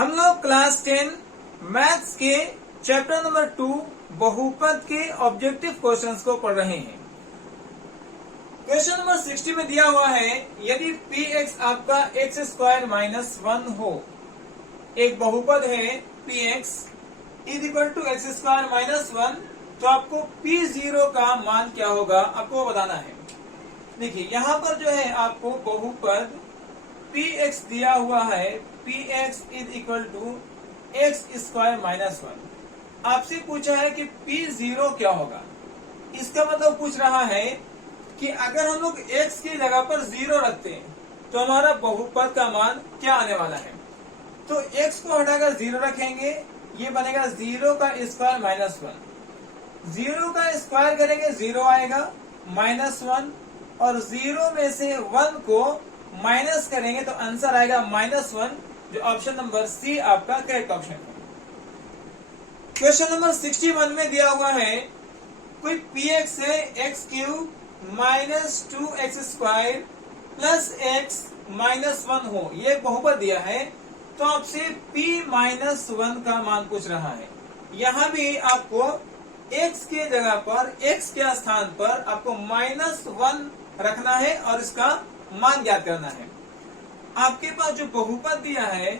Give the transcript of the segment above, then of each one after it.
हम लोग class 10 maths के चैप्टर नंबर 2 बहुपद के ऑब्जेक्टिव क्वेश्चंस को पढ़ रहे हैं। क्वेश्चन नंबर 60 में दिया हुआ है, यदि px आपका x स्क्वायर माइनस 1 हो, एक बहुपद है px is equal to x square minus 1, तो आपको p0 का मान क्या होगा आपको बताना है। देखिए यहाँ पर जो है आपको बहुपद px दिया हुआ है, px is equal to x square minus 1। आपसे पूछा है कि p0 क्या होगा। इसका मतलब पूछ रहा है कि अगर हम लोग x की जगह पर 0 रखते हैं तो हमारा बहुपद का मान क्या आने वाला है। तो x को हटाकर 0 रखेंगे, ये बनेगा 0 का स्क्वायर माइनस 1। 0 का स्क्वायर करेंगे 0 आएगा, माइनस 1, और 0 में से 1 को माइनस करेंगे तो आंसर आएगा माइनस 1, जो ऑप्शन नंबर सी आपका करेक्ट ऑप्शन है। क्वेश्चन नंबर 61 में दिया हुआ है, कोई px है x cube minus 2x square plus x minus 1 हो, ये बहुपद दिया है। तो आपसे p माइनस 1 का मान पूछ रहा है। यहाँ भी आपको x के जगह पर, x के स्थान पर आपको माइनस 1 रखना है और इसका मान ज्ञात करना है। आपके पास जो बहुपद दिया है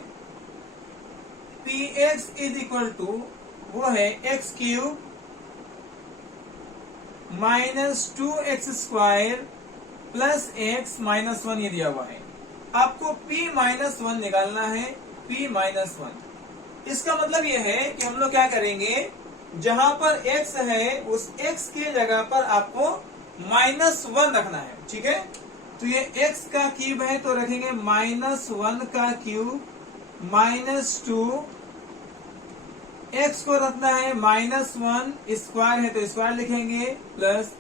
px इज इक्वल टू वो है x cube minus 2x square plus x minus 1 ये दिया हुआ है। आपको p माइनस 1 निकालना है, p माइनस 1। इसका मतलब ये है कि हम लोग क्या करेंगे, जहां पर x है उस x के जगह पर आपको माइनस 1 रखना है। ठीक है, तो ये x का क्यूब है तो रखेंगे माइनस 1 का क्यूब माइनस 2, x को रखना है माइनस 1, स्क्वायर है तो स्क्वायर लिखेंगे, प्लस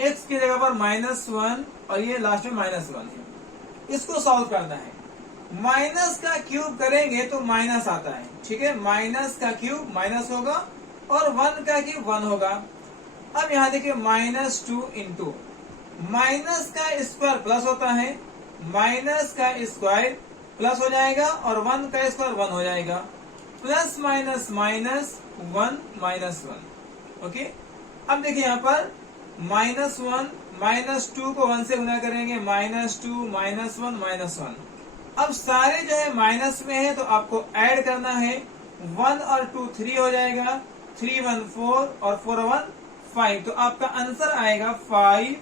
x की जगह पर माइनस 1 और ये लास्ट में माइनस 1 है। इसको सॉल्व करना है। माइनस का क्यूब करेंगे तो माइनस आता है। ठीक है, माइनस का क्यूब माइनस होगा और 1 का क्यूब 1 होगा। अब यहाँ देखिए माइनस 2 इंटू माइनस का स्क्वायर प्लस होता है, माइनस का स्क्वायर प्लस हो जाएगा और 1 का स्क्वायर 1 हो जाएगा, plus minus minus 1 minus 1। Okay, अब देखिए यहाँ पर माइनस 1 माइनस 2 को 1 से गुना करेंगे, माइनस 2 माइनस 1 माइनस 1। अब सारे जो है माइनस में है तो आपको ऐड करना है, 1 और 2 3 हो जाएगा, 3 1 4 और 4 1 5। तो आपका आंसर आएगा 5,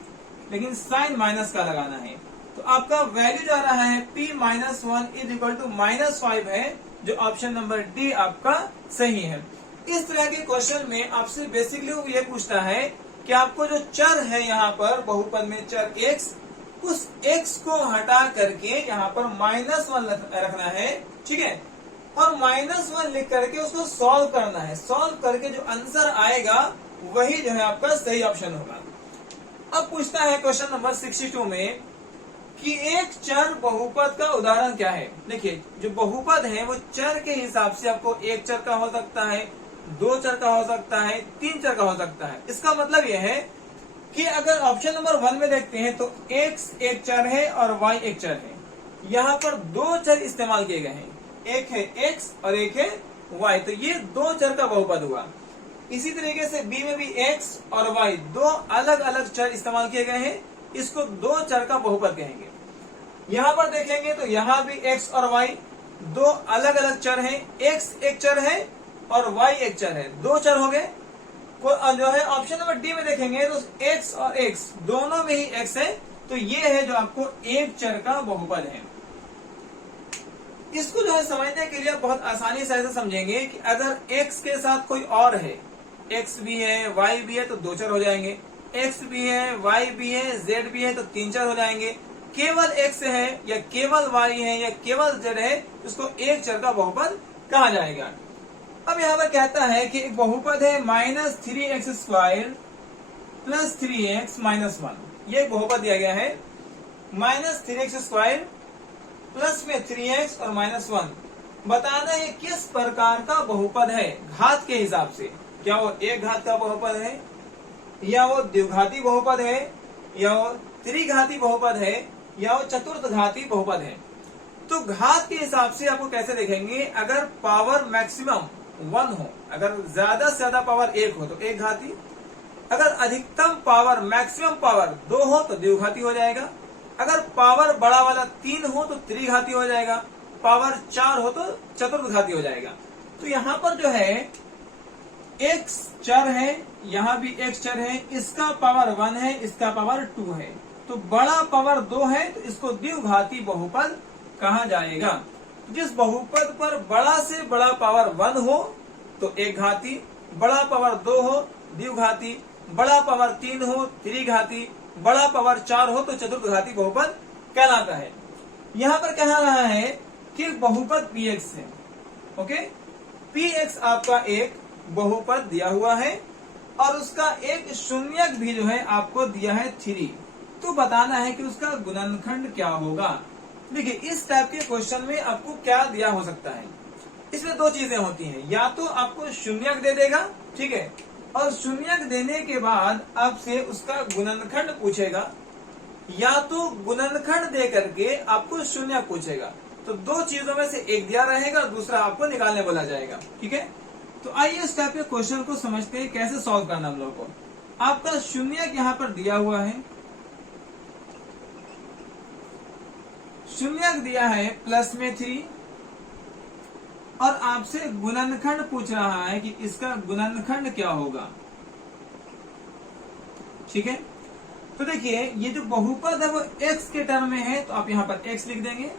लेकिन साइन माइनस का लगाना है। तो आपका वैल्यू जा रहा है p minus 1 is equal to minus 5 है, जो ऑप्शन नंबर डी आपका सही है। इस तरह के क्वेश्चन में आपसे बेसिकली वो ये पूछता है कि आपको जो चर है यहाँ पर बहुपद में चर x, उस x को हटा करके यहाँ पर माइनस 1 रखना है। ठीक है, और माइनस 1 लिख करके उसको सॉल्व करना है। सॉल्व करके जो आंसर आएगा वही जो है आपका सही ऑप्शन होगा। अब पूछता है क्वेश्चन नंबर 62 में कि एक चर बहुपद का उदाहरण क्या है। देखिए जो बहुपद है वो चर के हिसाब से आपको एक चर का हो सकता है, 2 चर का हो सकता है, 3 चर का हो सकता है। इसका मतलब यह है कि अगर ऑप्शन नंबर 1 में देखते हैं तो x एक चर है और y एक चर है। यहाँ पर 2 चर इस्तेमाल किए गए हैं, एक है x और एक है y, तो ये 2 चर का बहुपद हुआ। इसी तरीके से b में भी x और y 2 अलग अलग चर इस्तेमाल किए गए हैं, इसको 2 चर का बहुपद कहेंगे। यहाँ पर देखेंगे तो यहाँ भी x और y 2 अलग अलग चर हैं, x एक चर है और y एक चर है, 2 चर हो गए। जो है ऑप्शन नंबर डी में देखेंगे तो x और x दोनों में ही x है, तो ये है जो आपको एक चर का बहुपद है। इसको जो है समझने के लिए बहुत आसानी से ऐसे समझेंगे कि अगर x के साथ कोई और है, x भी है y भी है तो 2 चर हो जाएंगे, x भी है y भी है z भी है तो 3 चर हो जाएंगे। केवल x है या केवल y है या केवल z है, उसको एक चर का बहुपद कहा जाएगा। अब यहाँ पर कहता है कि एक बहुपद है minus 3x square plus 3x minus 1। ये बहुपद दिया गया है, माइनस 3x स्क्वायर प्लस में 3x और माइनस 1। बताना है किस प्रकार का बहुपद है घात के हिसाब से, क्या वो एक घात का बहुपद है या वो द्विघाती बहुपद है या वो त्रिघाती बहुपद है या वो चतुर्थ घाती बहुपद है। तो घात के हिसाब से आपको कैसे देखेंगे, अगर पावर मैक्सिमम 1 हो, अगर ज्यादा से ज्यादा पावर 1 हो तो एक घाती, अगर अधिकतम पावर मैक्सिमम पावर 2 हो तो द्विघाती हो जाएगा, अगर पावर बड़ा वाला 3 हो तो त्रिघाती हो जाएगा, पावर 4 हो तो चतुर्घाती हो जाएगा। तो यहाँ पर जो है x चर है, यहाँ भी x चर है, इसका पावर 1 है, इसका पावर 2 है, तो बड़ा पावर 2 है तो इसको द्विघाती बहुपद कहा जाएगा। जिस बहुपद पर बड़ा से बड़ा पावर 1 हो तो एक घाती, बड़ा पावर 2 हो द्विघाती, बड़ा पावर 3 हो त्रिघाती, बड़ा पावर 4 हो तो चतुर्घाती बहुपद कहलाता है। यहाँ पर कह रहा है कि बहुपद px है। ओके, px आपका एक बहुपद दिया हुआ है और उसका एक शून्यक भी जो है आपको दिया है 3, तो बताना है कि उसका गुणनखंड क्या होगा। देखिए, इस टाइप के क्वेश्चन में आपको क्या दिया हो सकता है, इसमें दो चीजें होती हैं, या तो आपको शून्यक दे देगा, ठीक है, और शून्यक देने के बाद आपसे उसका गुणनखंड पूछेगा, या तो गुणनखंड दे करके आपको शून्यक पूछेगा। तो दो चीजों में से एक दिया रहेगा, दूसरा आपको निकालने बोला जाएगा। ठीक है, तो आइए इस टाइप के क्वेश्चन को समझते हैं कैसे सॉल्व करना हम लोग को। आपका शून्यक यहाँ पर दिया हुआ है, शून्यक दिया है प्लस में 3 और आपसे गुणनखंड पूछ रहा है कि इसका गुणनखंड क्या होगा। ठीक है, तो देखिए ये जो बहुपद है वो x के टर्म में है, तो आप यहाँ पर x लिख देंगे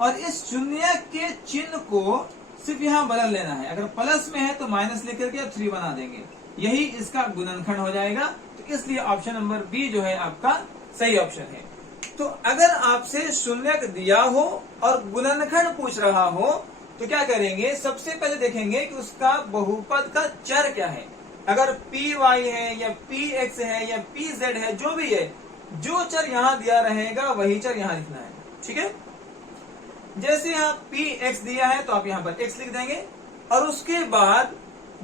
और इस शून्य के चिन्ह को सिर्फ यहाँ बदल लेना है। अगर प्लस में है तो माइनस लिख करके 3 बना देंगे, यही इसका गुणनखंड हो जाएगा। तो इसलिए ऑप्शन नंबर बी जो है आपका सही ऑप्शन है। तो अगर आपसे शून्यक दिया हो और गुणनखंड पूछ रहा हो तो क्या करेंगे, सबसे पहले देखेंगे कि उसका बहुपद का चर क्या है। अगर py है या px है या pz है, जो भी है, जो चर यहाँ दिया रहेगा वही चर यहाँ लिखना है। ठीक है, जैसे यहाँ px दिया है तो आप यहाँ पर x लिख देंगे और उसके बाद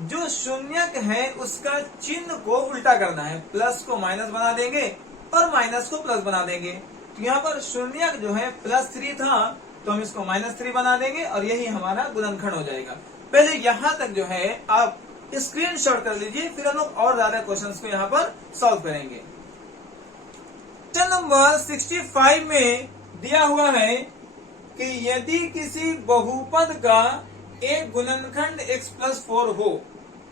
जो शून्यक है उसका चिन्ह को उल्टा करना है, प्लस को माइनस बना देंगे और माइनस को प्लस बना देंगे। तो यहाँ पर शून्यक जो है +3 था तो हम इसको -3 बना देंगे और यही हमारा गुणनखंड हो जाएगा। पहले यहाँ तक जो है आप स्क्रीनशॉट कर लीजिए, फिर हम लोग और ज्यादा क्वेश्चंस को यहाँ पर सॉल्व करेंगे। क्वेश्चन नंबर 65 में दिया हुआ है कि यदि किसी बहुपद का एक गुणनखंड x+4 हो,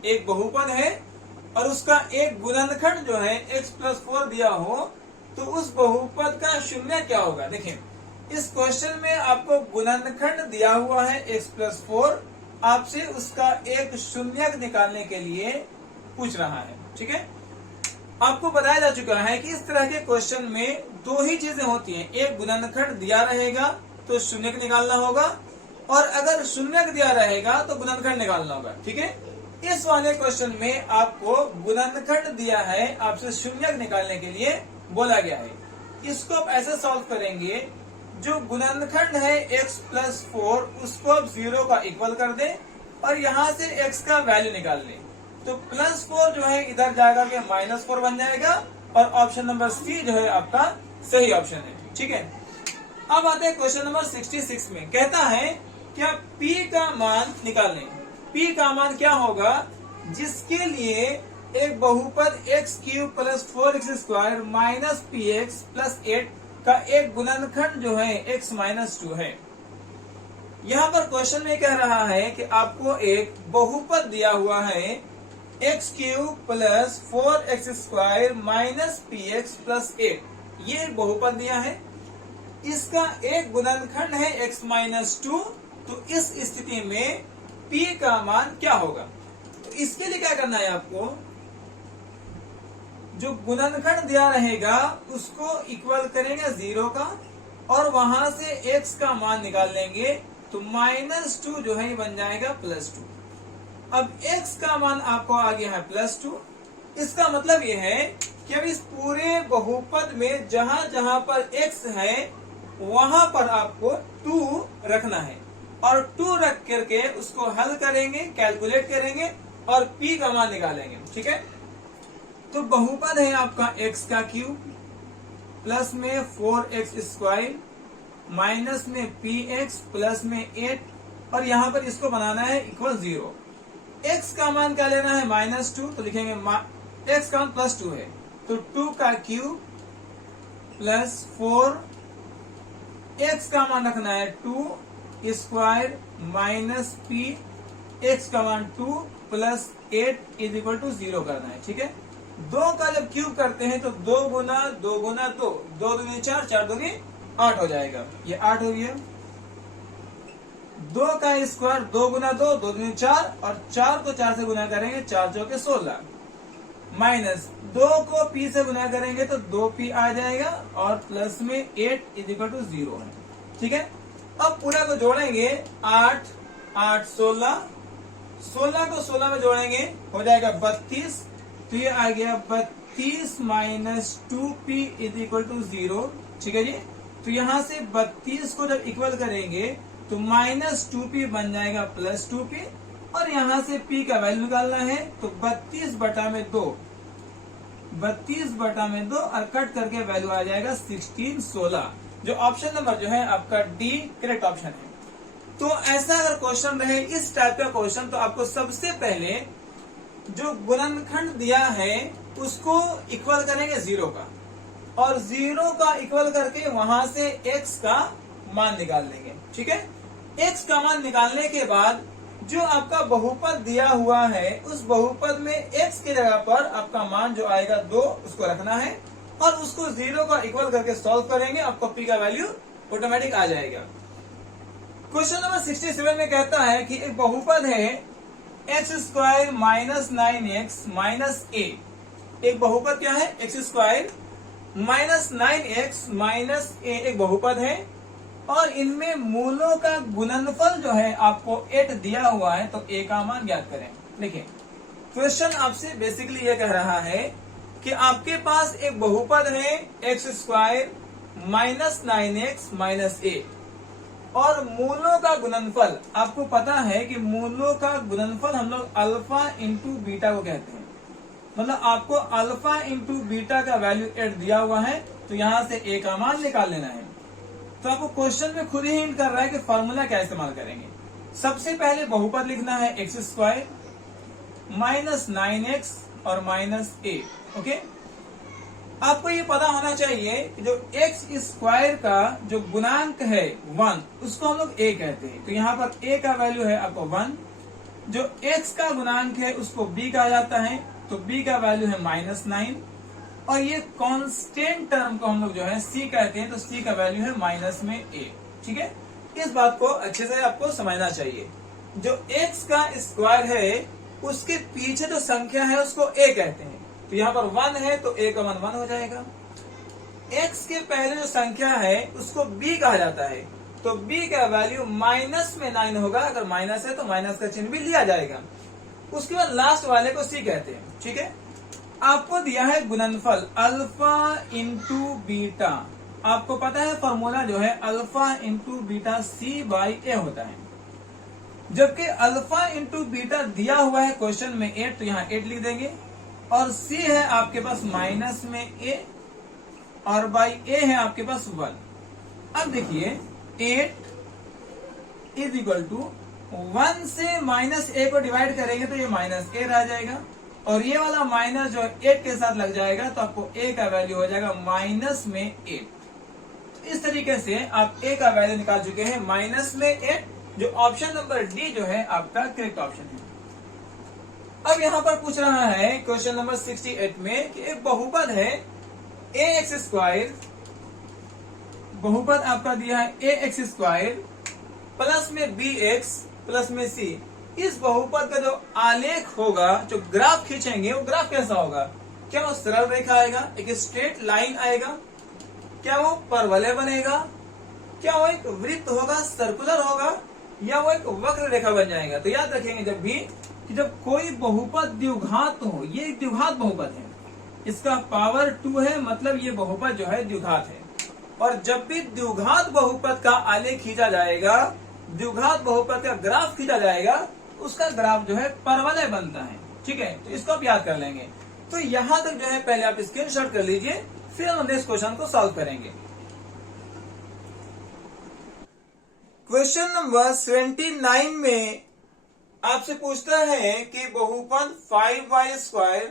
एक बहुपद है और उसका एक गुणनखंड जो है x+4 दिया हो, तो उस बहुपद का शून्य क्या होगा। देखिए, इस क्वेश्चन में आपको गुणनखंड दिया हुआ है x+4, आपसे उसका एक शून्यक निकालने के लिए पूछ रहा है। ठीक है, आपको बताया जा चुका है कि इस तरह के क्वेश्चन में दो ही चीजें होती हैं, एक गुणनखंड दिया रहेगा तो शून्यक निकालना होगा और अगर शून्यक दिया रहेगा तो गुणनखंड निकालना होगा। ठीक है, इस वाले क्वेश्चन में आपको गुणनखंड दिया है, आपसे शून्यक निकालने के लिए बोला गया है। इसको आप ऐसे सॉल्व करेंगे, जो गुणनखंड है x+4 उसको आप 0 का इक्वल कर दें और यहाँ से x का वैल्यू निकाल लें। तो +4 जो है इधर जाएगा कि -4 बन जाएगा और ऑप्शन नंबर सी जो है आपका सही ऑप्शन है। ठीक है, अब आते हैं क्वेश्चन नंबर 66 में। कहता है कि आप p का मान निकालें। p का मान क्या होगा, जिसके लिए एक बहुपद x³ + 4x² - px + 8 का एक गुणनखंड जो है x-2 है। यहाँ पर क्वेश्चन में कह रहा है कि आपको एक बहुपद दिया हुआ है x³ + 4x² - px + 8, ये बहुपद दिया है, इसका एक गुणनखंड है x-2। तो इस स्थिति में p का मान क्या होगा। तो इसके लिए क्या करना है, आपको जो गुणनखंड दिया रहेगा उसको इक्वल करेंगे 0 का और वहां से x का मान निकाल लेंगे, तो -2 जो है बन जाएगा +2। अब x का मान आपको आ गया है +2। इसका मतलब ये है कि अब इस पूरे बहुपद में जहां जहां पर x है वहां पर आपको 2 रखना है और 2 रख करके उसको हल करेंगे, कैलकुलेट करेंगे और p का मान निकालेंगे। ठीक है, तो बहुपद है आपका x³ प्लस में 4x² माइनस में px प्लस में 8 और यहाँ पर इसको बनाना है इक्वल 0। x का मान क्या लेना है -2, तो लिखेंगे x का मान +2 है तो 2 का क्यूब प्लस 4, x का मान रखना है 2 स्क्वायर माइनस p, x का मान 2 प्लस 8 इज इक्वल टू 0 करना है। ठीक है, 2 का जब क्यूब करते हैं तो 2 गुना 2 गुना 2, 2 दूनी 4, 4 दूनी 8 हो जाएगा, ये 8 हो गया। 2 का स्क्वायर 2 गुना 2, 2 दूनी 4 और 4 को 4 से गुना करेंगे 4 चौके 16 माइनस 2 को p से गुना करेंगे तो 2p आ जाएगा और प्लस में 8 इज इक्वल टू 0 है। ठीक है, अब पूरा को जोड़ेंगे 8 8 16, 16 को 16 में जोड़ेंगे हो जाएगा 32, तो ये आ गया 32 minus 2p is equal to 0। ठीक है जी, तो यहाँ से 32 को जब इक्वल करेंगे तो माइनस 2p बन जाएगा प्लस 2p और यहाँ से p का वैल्यू निकालना है तो 32 बटा में 2, 32 बटा में 2 और कट करके वैल्यू आ जाएगा 16 16, जो ऑप्शन नंबर जो है आपका डी करेक्ट ऑप्शन है। तो ऐसा अगर क्वेश्चन रहे इस टाइप का क्वेश्चन तो आपको सबसे पहले जो गुणनखंड दिया है उसको इक्वल करेंगे 0 का और 0 का इक्वल करके वहां से x का मान निकाल लेंगे। ठीक है, x का मान निकालने के बाद जो आपका बहुपद दिया हुआ है उस बहुपद में x की जगह पर आपका मान जो आएगा 2 उसको रखना है और उसको 0 का इक्वल करके सॉल्व करेंगे, आपको p का वैल्यू ऑटोमेटिक आ जाएगा। क्वेश्चन नंबर 67 में कहता है कि एक बहुपद है x square minus 9x minus A. एक बहुपद क्या है, x square minus 9x minus A एक बहुपद है और इनमें मूलों का गुणनफल जो है आपको 8 दिया हुआ है, तो ए का मान ज्ञात करें। देखिए क्वेश्चन आपसे बेसिकली ये कह रहा है कि आपके पास एक बहुपद है x square minus 9x minus A और मूलों का गुणनफल आपको पता है कि मूलों का गुणनफल हम लोग अल्फा इंटू बीटा को कहते हैं, मतलब आपको अल्फा इंटू बीटा का वैल्यू 8 दिया हुआ है तो यहाँ से ए का मान निकाल लेना है। तो आपको क्वेश्चन में खुद ही हिंट कर रहा है कि फॉर्मूला क्या इस्तेमाल करेंगे। सबसे पहले बहुपद लिखना है एक्स स्क्वायर माइनस 9x और माइनस ए। ओके, आपको ये पता होना चाहिए कि जो एक्स स्क्वायर का जो गुणांक है 1 उसको हम लोग a कहते हैं, तो यहाँ पर a का वैल्यू है आपको 1। जो x का गुणांक है उसको b कहा जाता है, तो b का वैल्यू है -9 और ये कांस्टेंट टर्म को हम लोग जो है c कहते हैं, तो c का वैल्यू है माइनस में a। ठीक है, इस बात को अच्छे से आपको समझना चाहिए। जो x का स्क्वायर है उसके पीछे जो संख्या है उसको a कहते हैं, तो यहाँ पर 1 है तो a का मान 1 हो जाएगा। x के पहले जो संख्या है उसको b कहा जाता है, तो b का वैल्यू माइनस में 9 होगा, अगर माइनस है तो माइनस का चिन्ह भी लिया जाएगा। उसके बाद लास्ट वाले को c कहते हैं। ठीक है, आपको दिया है गुणनफल अल्फा इंटू बीटा, आपको पता है फॉर्मूला जो है alpha into beta c by A होता है, जबकि अल्फा इंटू बीटा दिया हुआ है क्वेश्चन में 8, तो यहाँ 8 लिख देंगे और c है आपके पास माइनस में a और बाई a है आपके पास 1। अब देखिए 8 इज इक्वल टू 1 से माइनस a को डिवाइड करेंगे तो ये माइनस a रह जाएगा और ये वाला माइनस जो 8 के साथ लग जाएगा तो आपको a का वैल्यू हो जाएगा माइनस में 8। इस तरीके से आप a का वैल्यू निकाल चुके हैं माइनस में 8, जो ऑप्शन नंबर डी जो है आपका करेक्ट ऑप्शन है। अब यहाँ पर पूछ रहा है क्वेश्चन नंबर 68 में कि एक बहुपद है ए एक्स स्क्वायर, बहुपद आपका दिया है ए एक्स स्क्वायर प्लस में बी एक्स प्लस में सी। इस बहुपद का जो आलेख होगा, जो ग्राफ खींचेंगे वो ग्राफ कैसा होगा? क्या वो सरल रेखा आएगा, एक स्ट्रेट लाइन आएगा, क्या वो परवलय बनेगा, क्या वो एक वृत्त होगा, सर्कुलर होगा, या वो एक वक्र रेखा बन जाएगा? तो याद रखेंगे जब भी कि जब कोई बहुपद द्विघात हो, ये एक द्विघात बहुपद है, इसका पावर 2 है, मतलब ये बहुपद जो है द्विघात है। और जब भी द्विघात बहुपद का आलेख खींचा जाएगा, द्विघात बहुपद का ग्राफ खींचा जाएगा, उसका ग्राफ जो है परवलय बनता है। ठीक है, तो इसको आप याद कर लेंगे। तो यहां तक जो है पहले आप स्क्रीनशॉट कर लीजिए, फिर हम नेक्स्ट क्वेश्चन को सॉल्व करेंगे। क्वेश्चन नंबर 79 में आपसे पूछता है कि बहुपद 5y²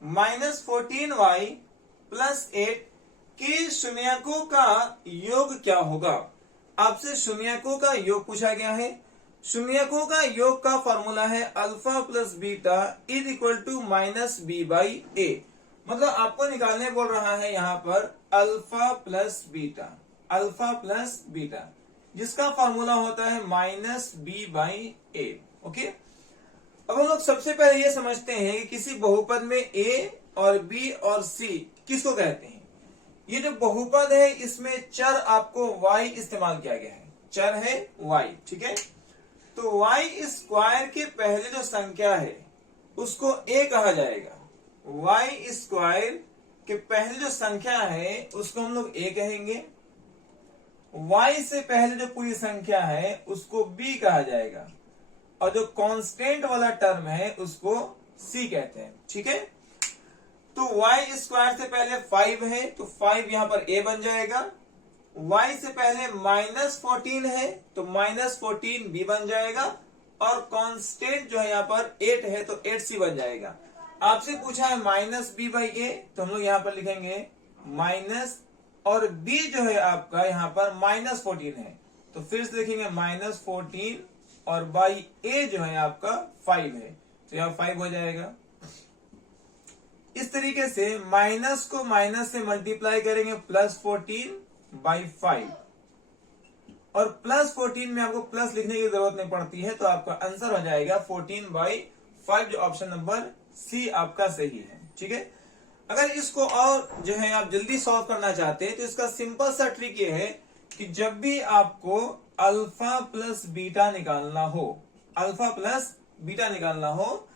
माइनस 14y प्लस 8 के शून्यकों का योग क्या होगा। आपसे शून्यकों का योग पूछा गया है। शून्यकों का योग का फॉर्मूला है alpha plus beta is equal to minus B by A. मतलब आपको निकालने बोल रहा है यहाँ पर अल्फा प्लस बीटा जिसका फॉर्मूला होता है minus B by A. Okay, अब हम लोग सबसे पहले ये समझते हैं कि किसी बहुपद में ए और बी और सी किसको कहते हैं। ये जो बहुपद है इसमें चर आपको y इस्तेमाल किया गया है, चर है y, ठीक है। तो y² के पहले जो संख्या है उसको a कहा जाएगा। y² के पहले जो संख्या है उसको हम लोग a कहेंगे। y से पहले जो पूरी संख्या है उसको b कहा जाएगा और जो कांस्टेंट वाला टर्म है उसको c कहते हैं, ठीक है। तो y² से पहले 5 है तो 5 यहां पर a बन जाएगा। y से पहले माइनस 14 है तो माइनस 14 b बन जाएगा और कांस्टेंट जो है यहाँ पर 8 है तो 8c बन जाएगा। आपसे पूछा है माइनस b बाई a तो हम लोग यहाँ पर लिखेंगे माइनस और b जो है आपका यहाँ पर माइनस 14 है तो फिर से लिखेंगे माइनस 14 और बाई a जो है आपका 5 है तो यहाँ 5 हो जाएगा। इस तरीके से माइनस को माइनस से मल्टीप्लाई करेंगे प्लस 14 बाई 5 और प्लस 14 में आपको प्लस लिखने की जरूरत नहीं पड़ती है तो आपका आंसर हो जाएगा 14 बाई 5 जो ऑप्शन नंबर सी आपका सही है, ठीक है। अगर इसको और जो है आप जल्दी सॉल्व करना चाहते हैं तो इसका सिंपल सा ट्रिक ये है कि जब भी आपको अल्फा प्लस बीटा निकालना हो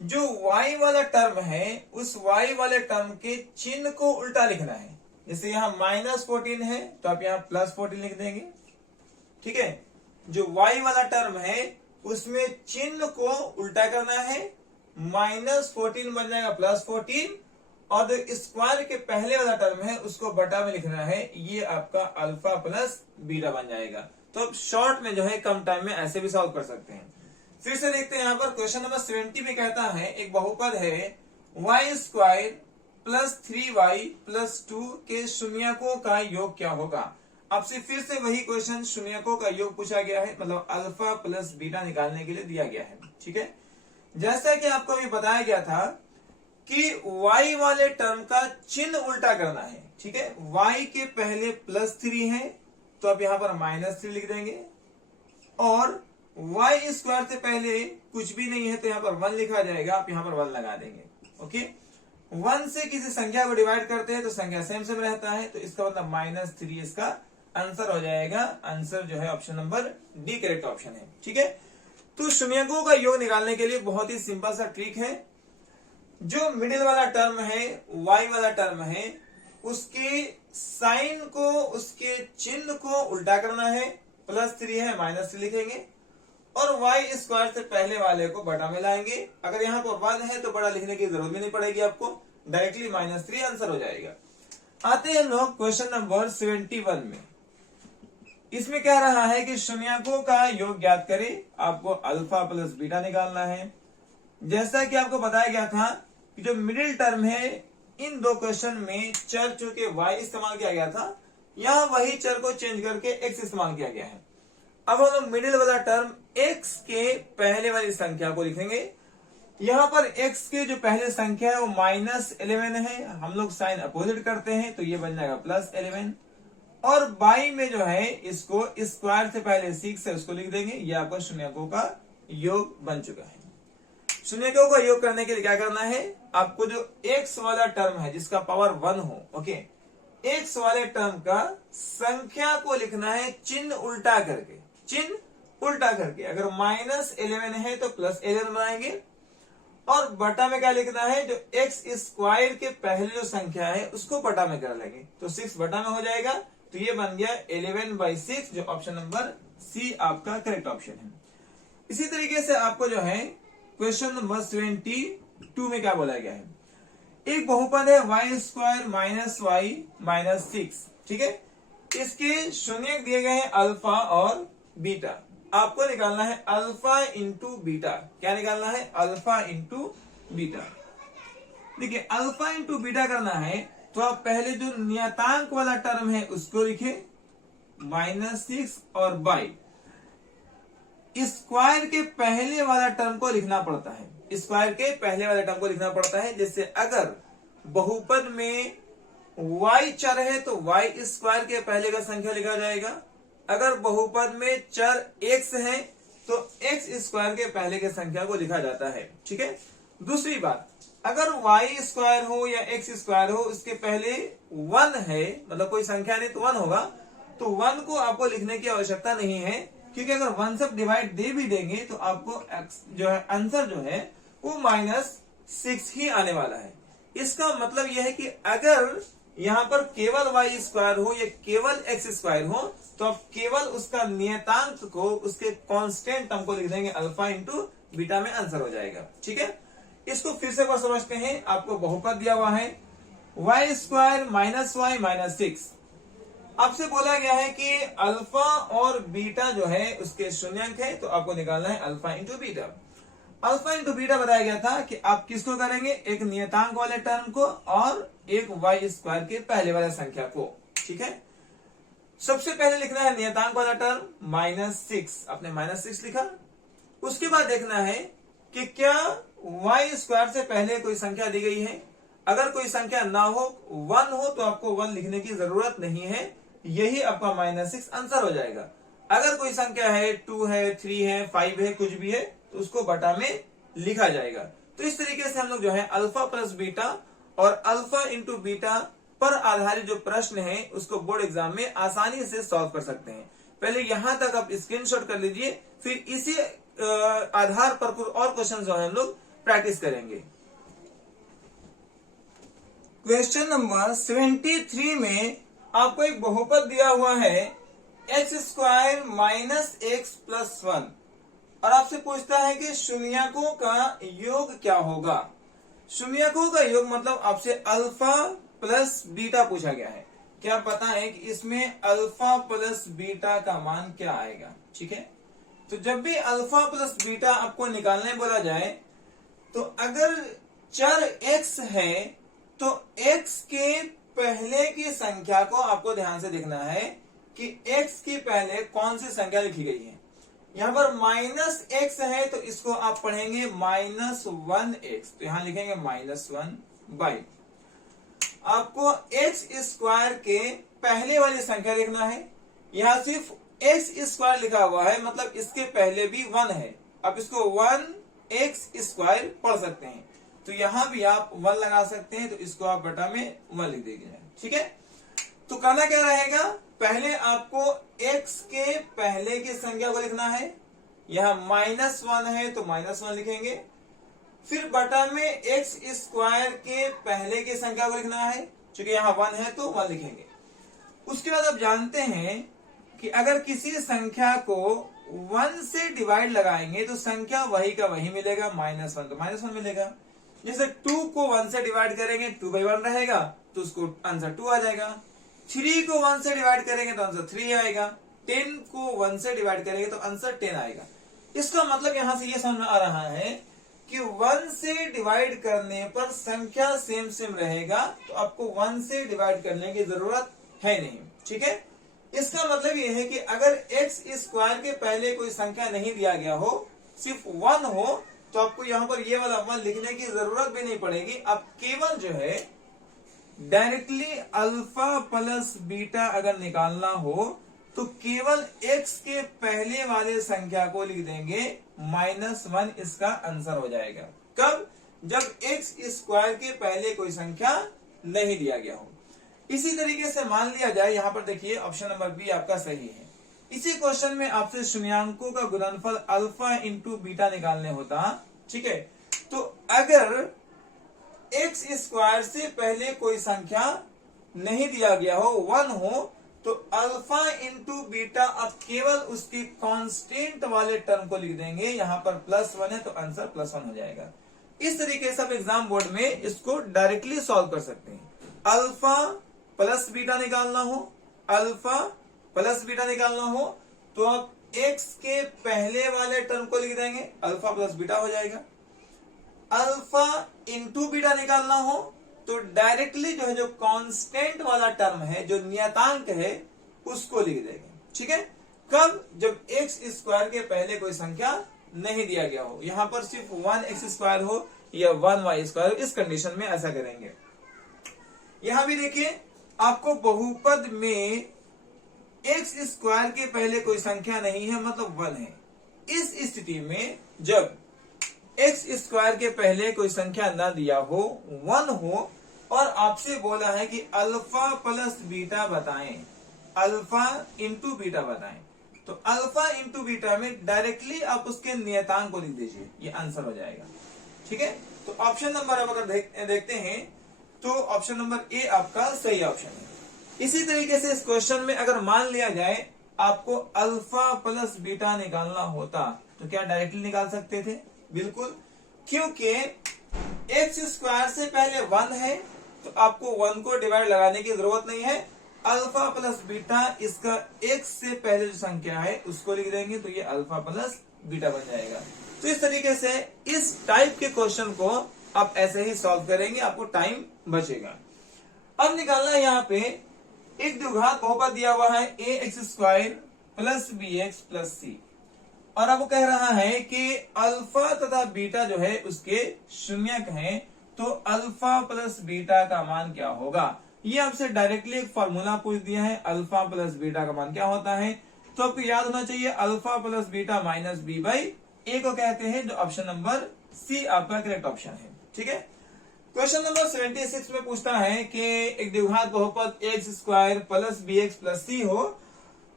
जो y वाला टर्म है उस y वाले टर्म के चिन्ह को उल्टा लिखना है। जैसे यहाँ माइनस 14 है तो आप यहाँ प्लस 14 लिख देंगे, ठीक है। जो y वाला टर्म है उसमें चिन्ह को उल्टा करना है, माइनस 14 बन जाएगा प्लस 14 और जो स्क्वायर के पहले वाला टर्म है उसको बटा में लिखना है, ये आपका अल्फा प्लस बीटा बन जाएगा। तो अब शॉर्ट में जो है कम टाइम में ऐसे भी सॉल्व कर सकते हैं। फिर से देखते हैं यहाँ पर क्वेश्चन नंबर 70 में कहता है एक बहुपद है y² प्लस 3y प्लस 2 के शून्यकों का योग क्या होगा। आपसे फिर से वही क्वेश्चन शून्यकों का योग पूछा गया है, मतलब अल्फा प्लस बीटा निकालने के लिए दिया गया है, ठीक है। जैसा कि आपको अभी बताया गया था कि y वाले टर्म का चिन्ह उल्टा करना है, ठीक है। y के पहले प्लस 3 है तो आप यहाँ पर माइनस 3 लिख देंगे और y² से पहले कुछ भी नहीं है तो यहाँ पर 1 लिखा जाएगा, आप यहाँ पर 1 लगा देंगे। ओके, 1 से किसी संख्या को डिवाइड करते हैं तो संख्या सेम रहता है तो इसका मतलब माइनस 3 इसका आंसर हो जाएगा। आंसर जो है option number D correct option है, ठीक है। तो शून्यकों का योग निकालने के लिए बहुत ही सिंपल सा ट्रिक है। जो मिडिल वाला टर्म है y वाला टर्म है उसके साइन को उसके चिन्ह को उल्टा करना है, प्लस 3 है माइनस 3 लिखेंगे और y² से पहले वाले को बटा में लाएंगे। अगर यहाँ पर 1 है तो बड़ा लिखने की जरूरत भी नहीं पड़ेगी आपको, डायरेक्टली माइनस 3 आंसर हो जाएगा। आते हैं लोग क्वेश्चन नंबर 71 में। इसमें कह रहा है कि शून्यकों का योग ज्ञात करें, आपको अल्फा प्लस बीटा निकालना है। जैसा कि आपको बताया गया था कि जो मिडिल टर्म है इन दो क्वेश्चन में चर चूंकि y इस्तेमाल किया गया था, यहाँ वही चर को चेंज करके x इस्तेमाल किया गया है। अब हम लोग मिडिल वाला टर्म x के पहले वाली संख्या को लिखेंगे। यहाँ पर x के जो पहले संख्या है वो माइनस 11 है, हम लोग साइन अपोजिट करते हैं तो ये बन जाएगा प्लस 11 और बाई में जो है इसको स्क्वायर से पहले 6 है उसको लिख देंगे। ये आपका शून्यकों का योग बन चुका है। शून्यकों का योग करने के लिए क्या करना है, आपको जो x वाला टर्म है जिसका पावर 1 हो, ओके, x वाले टर्म का संख्या को लिखना है चिन्ह उल्टा करके। अगर माइनस 11 है तो प्लस 11 बनाएंगे और बटा में क्या लिखना है, जो x² के पहले जो संख्या है उसको बटा में कर लेंगे तो 6 बटा में हो जाएगा। तो ये बन गया 11/6 जो ऑप्शन नंबर सी आपका करेक्ट ऑप्शन है। इसी तरीके से आपको जो है क्वेश्चन नंबर 72 में क्या बोला गया है, एक बहुपद है y² माइनस y माइनस 6, ठीक है। इसके शून्य दिए गए हैं अल्फा और बीटा। आपको निकालना है अल्फा इंटू बीटा। क्या निकालना है? Alpha into beta. देखिए अल्फा इंटू बीटा करना है तो आप पहले जो नियतांक वाला टर्म है उसको लिखे -6 और बाई स्क्वायर के पहले वाला टर्म को लिखना पड़ता है। स्क्वायर के पहले वाले टर्म को लिखना पड़ता है। जैसे अगर बहुपद में y चर है तो y स्क्वायर के पहले का संख्या लिखा जाएगा। अगर बहुपद में चर x है तो x स्क्वायर के पहले के संख्या को लिखा जाता है। ठीक है। दूसरी बात, अगर y स्क्वायर हो या x स्क्वायर हो उसके पहले 1 है, मतलब कोई संख्या नहीं तो 1 होगा, तो 1 को आपको लिखने की आवश्यकता नहीं है, क्योंकि अगर 1 से डिवाइड दे भी देंगे तो आपको जो है आंसर जो है वो -6 ही आने वाला है। इसका मतलब यह है कि अगर यहाँ पर केवल y स्क्वायर हो या केवल x स्क्वायर हो तो आप केवल उसका नियतांक को, उसके कांस्टेंट टर्म को लिख देंगे अल्फा इंटू बीटा में आंसर हो जाएगा। ठीक है। इसको फिर से बार समझते हैं। आपको बहुपद दिया हुआ है y square minus y minus 6। आपसे बोला गया है कि अल्फा और बीटा जो है उसके शून्यंक है, तो आपको निकालना है alpha into beta. Alpha into beta बताया गया था कि आप किसको करेंगे? एक नियतांक वाले टर्म को और एक y स्क्वायर के पहले वाले संख्या को। ठीक है। सबसे पहले लिखना है नियतांक वाला टर्म -6। आपने -6 लिखा। उसके बाद देखना है कि क्या y स्क्वायर से पहले कोई संख्या दी गई है। अगर कोई संख्या ना हो, 1 हो, तो आपको 1 लिखने की जरूरत नहीं है। यही आपका -6 आंसर हो जाएगा। अगर कोई संख्या है 2 है 3 है 5 है कुछ भी है तो उसको बटा में लिखा जाएगा। तो इस तरीके से हम लोग जो है अल्फा प्लस बीटा और अल्फा इंटू बीटा पर आधारित जो प्रश्न है उसको बोर्ड एग्जाम में आसानी से सॉल्व कर सकते हैं। पहले यहां तक आप स्क्रीनशॉट कर लीजिए, फिर इसी आधार पर कुछ और क्वेश्चन जो है हम लोग प्रैक्टिस करेंगे। क्वेश्चन नंबर 73 में आपको एक बहुपद दिया हुआ है x square minus x plus 1 और आपसे पूछता है कि शून्यकों का योग क्या होगा। शून्यकों का योग मतलब आपसे अल्फा प्लस बीटा पूछा गया है। क्या पता है कि इसमें अल्फा प्लस बीटा का मान क्या आएगा। ठीक है। तो जब भी अल्फा प्लस बीटा आपको निकालने बोला जाए तो अगर चर x है तो x के पहले की संख्या को आपको ध्यान से देखना है कि x के पहले कौन सी संख्या लिखी गई है। यहां पर -x है तो इसको आप पढ़ेंगे -1x, तो यहां लिखेंगे -1 बाई आपको x स्क्वायर के पहले वाली संख्या लिखना है। यहां सिर्फ x स्क्वायर लिखा हुआ है, मतलब इसके पहले भी 1 है। आप इसको 1x स्क्वायर पढ़ सकते हैं, तो यहां भी आप 1 लगा सकते हैं, तो इसको आप बटा में 1 लिख देंगे। ठीक है। तो करना क्या रहेगा? पहले आपको x के पहले की संख्या को लिखना है। यहां -1 है तो -1 लिखेंगे। फिर बटा में x स्क्वायर के पहले की संख्या को लिखना है, क्योंकि यहां 1 है तो 1 लिखेंगे। उसके बाद आप जानते हैं कि अगर किसी संख्या को 1 से डिवाइड लगाएंगे तो संख्या वही का वही मिलेगा, -1 तो -1 मिलेगा। जैसे 2 को 1 से डिवाइड करेंगे 2/1 रहेगा तो उसको आंसर 2 आ जाएगा। 3 को 1 से डिवाइड करेंगे तो आंसर 3 आएगा। 10 को 1 से डिवाइड करेंगे तो आंसर 10 आएगा। इसका मतलब यहां से ये समझ में आ रहा है कि 1 से डिवाइड करने पर संख्या सेम रहेगा, तो आपको 1 से डिवाइड करने की जरूरत है नहीं। ठीक है। इसका मतलब यह है कि अगर x स्क्वायर के पहले कोई संख्या नहीं दिया गया हो, सिर्फ 1 हो, तो आपको यहां पर ये वाला 1 लिखने की जरूरत भी नहीं पड़ेगी। आप केवल जो है डायरेक्टली अल्फा प्लस बीटा अगर निकालना हो तो केवल x के पहले वाले संख्या को लिख देंगे, -1 इसका आंसर हो जाएगा। कब? जब x स्क्वायर के पहले कोई संख्या नहीं दिया गया हो। इसी तरीके से मान लिया जाए, यहां पर देखिए ऑप्शन नंबर बी आपका सही है। इसी क्वेश्चन में आपसे शून्यंकों का गुणनफल अल्फा इंटू बीटा निकालने होता। ठीक है। तो अगर x स्क्वायर से पहले कोई संख्या नहीं दिया गया हो, 1 हो, तो अल्फा इंटू बीटा आप केवल उसकी कांस्टेंट वाले टर्म को लिख देंगे। यहां पर +1 है तो आंसर +1 हो जाएगा। इस तरीके से आप एग्जाम बोर्ड में इसको डायरेक्टली सॉल्व कर सकते हैं। अल्फा प्लस बीटा निकालना हो, अल्फा प्लस बीटा निकालना हो तो आप x के पहले वाले टर्म को लिख देंगे, अल्फा प्लस बीटा हो जाएगा। अल्फा इंटू बीटा निकालना हो तो डायरेक्टली जो है जो कांस्टेंट वाला टर्म है, जो नियतांक है, उसको लिख देंगे। ठीक है, कब? जब एक्स स्क्वायर के पहले कोई संख्या नहीं दिया गया हो, यहां पर सिर्फ 1x² हो या 1y², इस कंडीशन में ऐसा करेंगे। यहां भी देखिए, आपको बहुपद में x² के पहले कोई संख्या नहीं है, मतलब 1 है। इस स्थिति में जब x² के पहले कोई संख्या ना दिया हो, 1 हो, और आपसे बोला है कि अल्फा प्लस बीटा बताएं, अल्फा इंटू बीटा बताएं, तो अल्फा इंटू बीटा में डायरेक्टली आप उसके नियतांक को लिख दीजिए, ये आंसर हो जाएगा। ठीक है, तो ऑप्शन नंबर अब अगर देखते हैं तो ऑप्शन नंबर ए आपका सही ऑप्शन है। इसी तरीके से इस क्वेश्चन में अगर मान लिया जाए आपको अल्फा प्लस बीटा निकालना होता, तो क्या डायरेक्टली निकाल सकते थे? बिल्कुल, क्योंकि x² से पहले 1 है, तो आपको 1 को डिवाइड लगाने की जरूरत नहीं है। अल्फा प्लस बीटा, इसका x से पहले जो संख्या है उसको लिख देंगे, तो ये अल्फा प्लस बीटा बन जाएगा। तो इस तरीके से इस टाइप के क्वेश्चन को आप ऐसे ही सॉल्व करेंगे, आपको टाइम बचेगा। अब निकालना है यहाँ पे एक द्विघात बहुपद दिया हुआ है ax² plus bx plus c, और आपको कह रहा है कि अल्फा तथा बीटा जो है उसके शून्यक हैं, तो अल्फा प्लस बीटा का मान क्या होगा। ये आपसे डायरेक्टली एक फॉर्मूला पूछ दिया है, अल्फा प्लस बीटा का मान क्या होता है। तो आपको याद होना चाहिए alpha plus beta minus b by A को कहते हैं, जो ऑप्शन नंबर सी आपका करेक्ट ऑप्शन है। ठीक है, क्वेश्चन नंबर 76 में पूछता है कि एक द्विघात बहुपद x² plus bx plus c हो,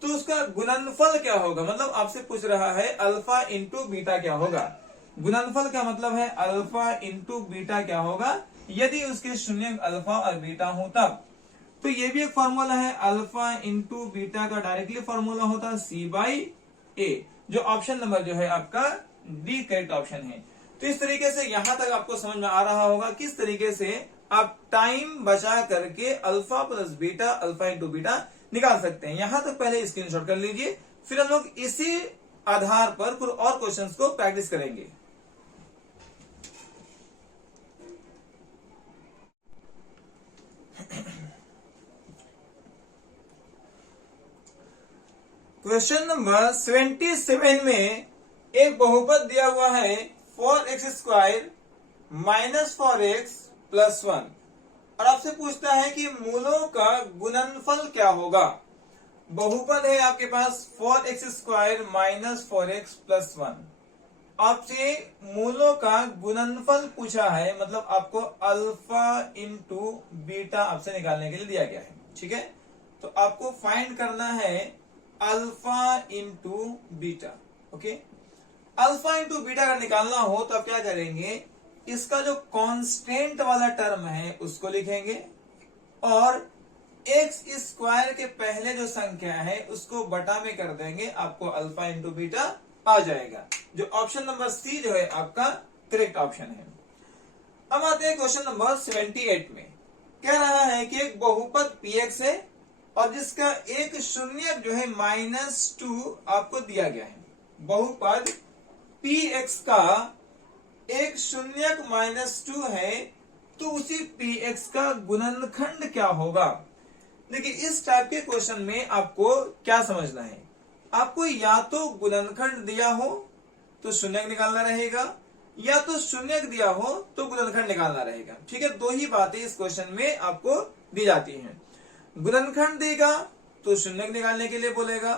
तो उसका गुणनफल क्या होगा। मतलब आपसे पूछ रहा है अल्फा इंटू बीटा क्या होगा। गुणनफल का मतलब है अल्फा इंटू बीटा क्या होगा, यदि उसके शून्य अल्फा और बीटा हो तब। तो ये भी एक फॉर्मूला है, अल्फा इंटू बीटा का डायरेक्टली फॉर्मूला होता है c बाई ए, जो ऑप्शन नंबर जो है आपका डी करेक्ट ऑप्शन है। तो इस तरीके से यहां तक आपको समझ में आ रहा होगा किस तरीके से आप टाइम बचा करके alpha plus beta, alpha into beta निकाल सकते हैं। यहां तक पहले स्क्रीनशॉट कर लीजिए, फिर हम लोग इसी आधार पर कुछ और क्वेश्चंस को प्रैक्टिस करेंगे। क्वेश्चन नंबर 77 में एक बहुपद दिया हुआ है 4x² माइनस 4x प्लस 1, और आपसे पूछता है कि मूलों का गुणनफल क्या होगा। बहुपद है आपके पास 4x² माइनस 4x प्लस 1, आपसे मूलों का गुणनफल पूछा है, मतलब आपको अल्फा इंटू बीटा आपसे निकालने के लिए दिया गया है। ठीक है, तो आपको फाइंड करना है alpha into beta. Okay, alpha into beta अगर निकालना हो तो आप क्या करेंगे, इसका जो कांस्टेंट वाला टर्म है उसको लिखेंगे, और x² के पहले जो संख्या है उसको बटा में कर देंगे, आपको अल्फा इंटू बीटा आ जाएगा, जो ऑप्शन नंबर सी जो है आपका करेक्ट ऑप्शन है। अब आते हैं क्वेश्चन नंबर 78 में। कह रहा है कि एक बहुपद px है और जिसका एक शून्य जो है -2 आपको दिया गया है। बहुपद px का एक शून्यक -2 है, तो उसी px का गुणनखंड क्या होगा। देखिए, इस टाइप के क्वेश्चन में आपको क्या समझना है, आपको या तो गुणनखंड दिया हो तो शून्यक निकालना रहेगा, या तो शून्यक दिया हो तो गुणनखंड निकालना रहेगा। ठीक है, दो ही बातें इस क्वेश्चन में आपको दी जाती हैं। गुणनखंड देगा तो शून्यक निकालने के लिए बोलेगा,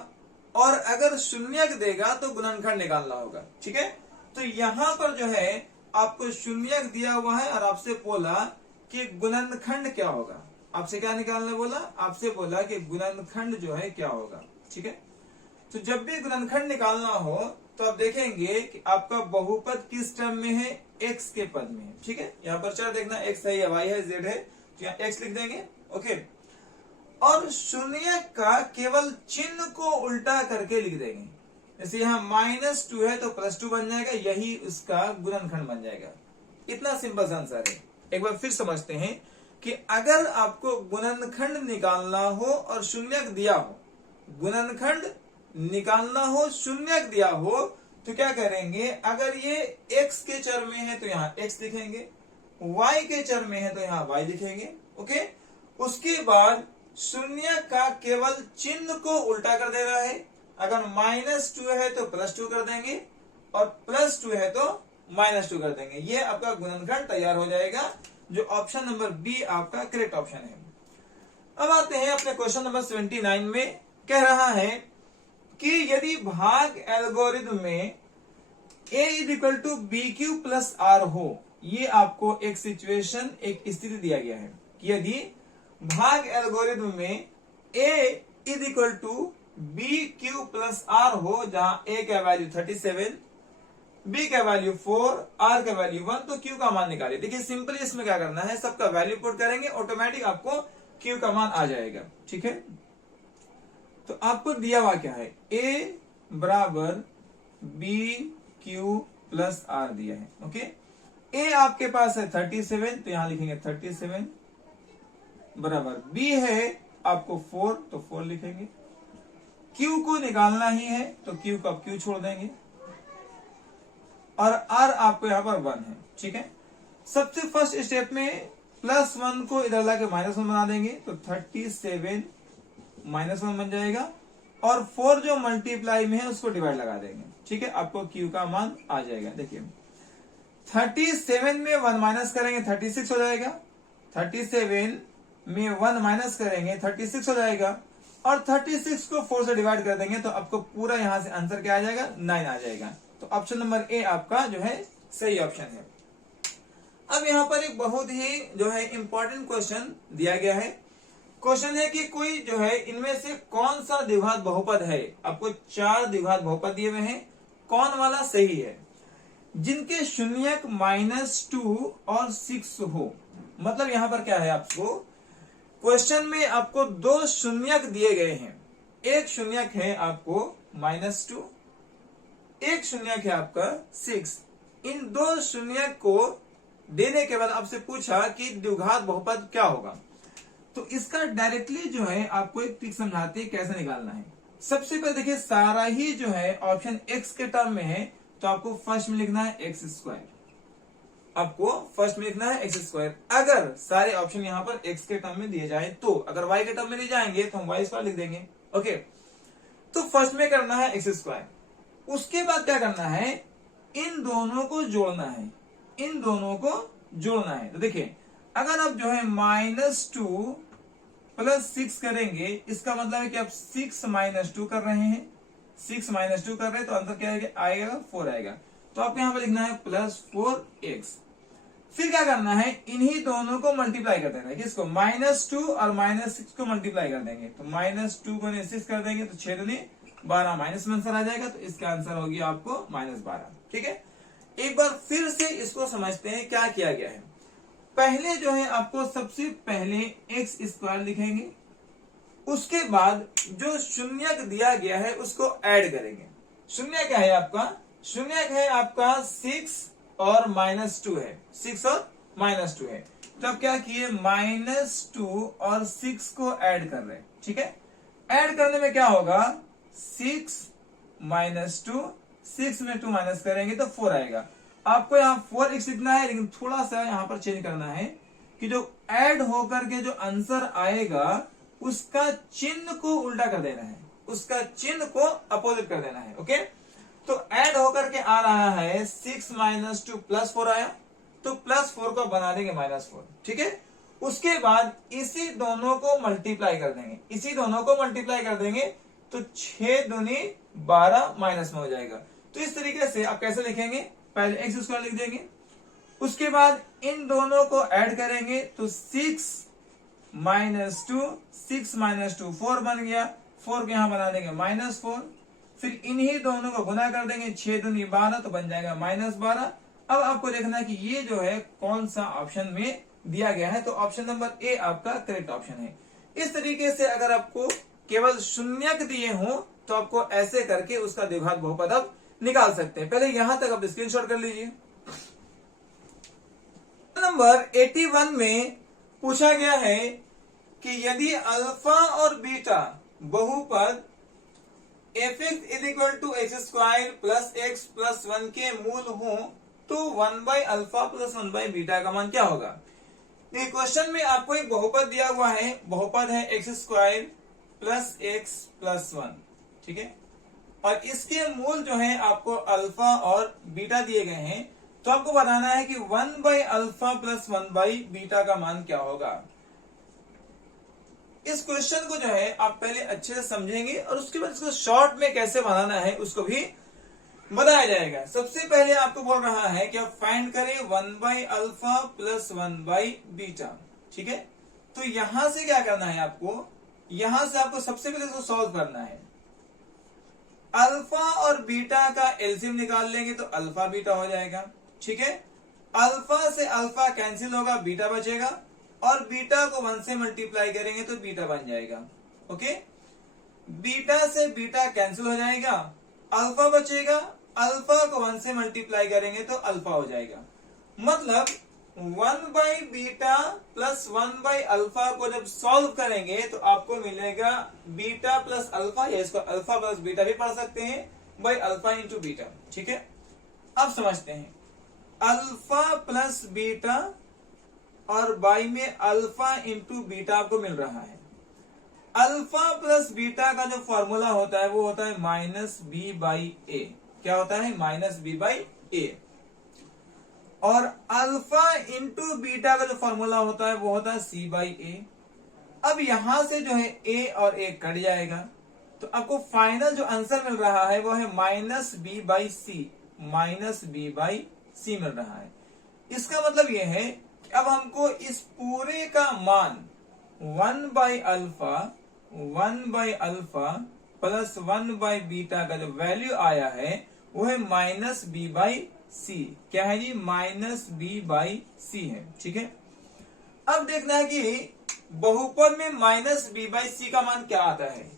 और अगर शून्यक देगा तो गुणनखंड निकालना होगा। ठीक है, तो यहां पर जो है आपको शून्यक दिया हुआ है और आपसे बोला कि गुणनखंड क्या होगा। आपसे क्या निकालना बोला, आपसे बोला कि गुणनखंड जो है क्या होगा। ठीक है, तो जब भी गुणनखंड निकालना हो तो आप देखेंगे कि आपका बहुपद किस टर्म में है, x के पद में है। ठीक है, यहाँ पर चार देखना, x है या y है, z है, तो यहाँ x लिख देंगे। ओके, और शून्य का केवल चिन्ह को उल्टा करके लिख देंगे। जैसे यहाँ -2 है तो +2 बन जाएगा, यही उसका गुणनखंड बन जाएगा। इतना सिंपल सा आंसर है। एक बार फिर समझते हैं कि अगर आपको गुणनखंड निकालना हो और शून्यक दिया हो, गुणनखंड निकालना हो, शून्यक दिया हो, तो क्या करेंगे, अगर ये x के चर में है तो यहाँ x लिखेंगे, y के चर में है तो यहाँ y लिखेंगे। ओके, उसके बाद शून्य का केवल चिन्ह को उल्टा कर देना है। अगर -2 है तो +2 कर देंगे और +2 है तो -2 कर देंगे। ये आपका गुणनखंड तैयार हो जाएगा, जो ऑप्शन नंबर बी आपका करेक्ट ऑप्शन है। अब आते हैं अपने क्वेश्चन नंबर 79 में। कह रहा है कि यदि भाग एल्गोरिथम में a = bq + r हो, ये आपको एक सिचुएशन, एक स्थिति दिया गया है कि यदि भाग एल्गोरिथम में a = bq + r हो, जहां a का वैल्यू 37, b का वैल्यू 4, r का वैल्यू 1, तो q का मान निकालिए। देखिए सिंपली इसमें क्या करना है, सबका वैल्यू पुट करेंगे, ऑटोमेटिक आपको q का मान आ जाएगा। ठीक है, तो आपको दिया हुआ क्या है, a बराबर bq + r दिया है। ओके, a आपके पास है 37, तो यहां लिखेंगे 37 बराबर, b है आपको 4, तो 4 लिखेंगे। q को निकालना ही है तो q को आप q छोड़ देंगे और r आपको यहां पर 1 है। ठीक है, सबसे फर्स्ट स्टेप में +1 को इधर लाके -1 बना देंगे, तो 37 -1 बन जाएगा और 4 जो मल्टीप्लाई में है उसको डिवाइड लगा देंगे। ठीक है, आपको q का मान आ जाएगा। देखिए 37 में 1 माइनस करेंगे 36 हो जाएगा, 37 में 1 माइनस करेंगे 36 हो जाएगा और 36 को 4 से डिवाइड कर देंगे तो आपको पूरा यहां से आंसर क्या आ जाएगा, 9 आ जाएगा। तो ऑप्शन नंबर ए आपका जो है सही ऑप्शन है। अब यहाँ पर एक बहुत ही जो है इंपॉर्टेंट क्वेश्चन दिया गया है। क्वेश्चन है कि कोई जो है इनमें से कौन सा द्विघात बहुपद है। आपको 4 द्विघात बहुपद दिए हुए हैं, कौन वाला सही है, जिनके शून्यक -2 और 6 हो। मतलब यहां पर क्या है, आपको क्वेश्चन में आपको 2 शून्यक दिए गए हैं। एक शून्यक है आपको -2, एक शून्यक है आपका 6। इन 2 शून्यक को देने के बाद आपसे पूछा कि द्विघात बहुपद क्या होगा। तो इसका डायरेक्टली जो है आपको एक ट्रिक समझाते हैं कैसे निकालना है। सबसे पहले देखिए, सारा ही जो है ऑप्शन x के टर्म में है, तो आपको फर्स्ट में लिखना है x²। आपको फर्स्ट में लिखना है x²। अगर सारे ऑप्शन यहाँ पर x के टर्म में दिए जाए तो, अगर y के टर्म में दिए जाएंगे तो हम y² लिख देंगे। ओके, तो फर्स्ट में करना है x²। उसके बाद क्या करना है, इन दोनों को जोड़ना है, इन दोनों को जोड़ना है। तो देखिए अगर आप जो है -2 + 6 करेंगे, इसका मतलब है कि आप 6 - 2 कर रहे हैं, 6 - 2 कर रहे हैं, तो आंसर क्या आएगा 4 आएगा। तो आपको यहां पर लिखना है +4x। फिर क्या करना है, इन्हीं दोनों को मल्टीप्लाई कर देना है। किसको, -2 और -6 को मल्टीप्लाई कर देंगे, तो -2 को 6 कर देंगे तो 6 दूनी 12, माइनस में आंसर आ जाएगा। तो इसका आंसर होगी आपको -12। ठीक है, एक बार फिर से इसको समझते हैं क्या किया गया है। पहले जो है आपको सबसे पहले x² लिखेंगे, उसके बाद जो शून्यक दिया गया है उसको ऐड करेंगे। शून्य क्या है आपका, शून्यक है आपका 6 और -2 है, 6 और -2 है। तो अब क्या किए, -2 और 6 को ऐड कर रहे हैं। ठीक है, ऐड करने में क्या होगा, 6 - 2, 6 में 2 माइनस करेंगे तो 4 आएगा। आपको यहाँ 4x लिखना है, लेकिन थोड़ा सा यहाँ पर चेंज करना है कि जो ऐड होकर के जो आंसर आएगा उसका चिन्ह को उल्टा कर देना है, उसका चिन्ह को अपोजिट कर देना है। ओके, तो ऐड होकर के आ रहा है 6 - 2 +4 आया, तो +4 को बना देंगे -4। ठीक है, उसके बाद इसी दोनों को मल्टीप्लाई कर देंगे, इसी दोनों को मल्टीप्लाई कर देंगे तो 6 दूनी 12 माइनस में हो जाएगा। तो इस तरीके से आप कैसे लिखेंगे, पहले x² लिख देंगे, उसके बाद इन दोनों को ऐड करेंगे तो 6 - 2, 6 - 2 4 बन गया, 4 को यहां बना देंगे -4। फिर इन्हीं दोनों को गुना कर देंगे, 6 दूनी 12, तो बन जाएगा -12। अब आपको देखना है कि ये जो है कौन सा ऑप्शन में दिया गया है, तो ऑप्शन नंबर ए आपका करेक्ट ऑप्शन है। इस तरीके से अगर आपको केवल शून्यक दिए हो तो आपको ऐसे करके उसका द्विघात बहुपद आप निकाल सकते हैं। पहले यहां तक आप स्क्रीनशॉट कर लीजिए। नंबर 81 में पूछा गया है कि यदि अल्फा और बीटा बहुपद f x is equal to x square plus x plus 1 के मूल हो तो 1/अल्फा प्लस 1/बीटा का मान क्या होगा। देखिए क्वेश्चन में आपको एक बहुपद दिया हुआ है, बहुपद है x square plus x plus 1, ठीक है, और इसके मूल जो है आपको अल्फा और बीटा दिए गए हैं। तो आपको बताना है कि 1/अल्फा प्लस 1/बीटा का मान क्या होगा। इस क्वेश्चन को जो है आप पहले अच्छे से समझेंगे और उसके बाद इसको शॉर्ट में कैसे बनाना है उसको भी बताया जाएगा। सबसे पहले आपको बोल रहा है कि आप फाइंड करें 1/अल्फा प्लस 1/बीटा, ठीक है। तो यहां से क्या करना है आपको, यहां से आपको सबसे पहले इसको सॉल्व करना है। अल्फा और बीटा का एलसीएम निकाल लेंगे तो अल्फा बीटा हो जाएगा, ठीक है। अल्फा से अल्फा कैंसिल होगा, बीटा बचेगा, और बीटा को 1 से मल्टीप्लाई करेंगे तो बीटा बन जाएगा, ओके। बीटा से बीटा कैंसिल हो जाएगा, अल्फा बचेगा, अल्फा को 1 से मल्टीप्लाई करेंगे तो अल्फा हो जाएगा। मतलब 1/बीटा प्लस 1/अल्फा को जब सॉल्व करेंगे तो आपको मिलेगा बीटा प्लस अल्फा, या इसको अल्फा प्लस बीटा भी पढ़ सकते हैं, बाई अल्फा इंटू बीटा, ठीक है। अब समझते हैं, अल्फा प्लस बीटा और बाई में अल्फा इंटू बीटा आपको मिल रहा है। अल्फा प्लस बीटा का जो फॉर्मूला होता है वो होता है -b/a। क्या होता है? -b/a। और अल्फा इंटू बीटा का जो फॉर्मूला होता है वो होता है c/a। अब यहां से जो है a और a कट जाएगा तो आपको फाइनल जो आंसर मिल रहा है वो है -b/c, -b/c मिल रहा है। इसका मतलब ये है कि अब हमको इस पूरे का मान 1/अल्फा प्लस 1/बीटा का जो वैल्यू आया है वो है -b/c। क्या है जी? -b/c है, ठीक है। अब देखना है कि बहुपद में -b/c का मान क्या आता है।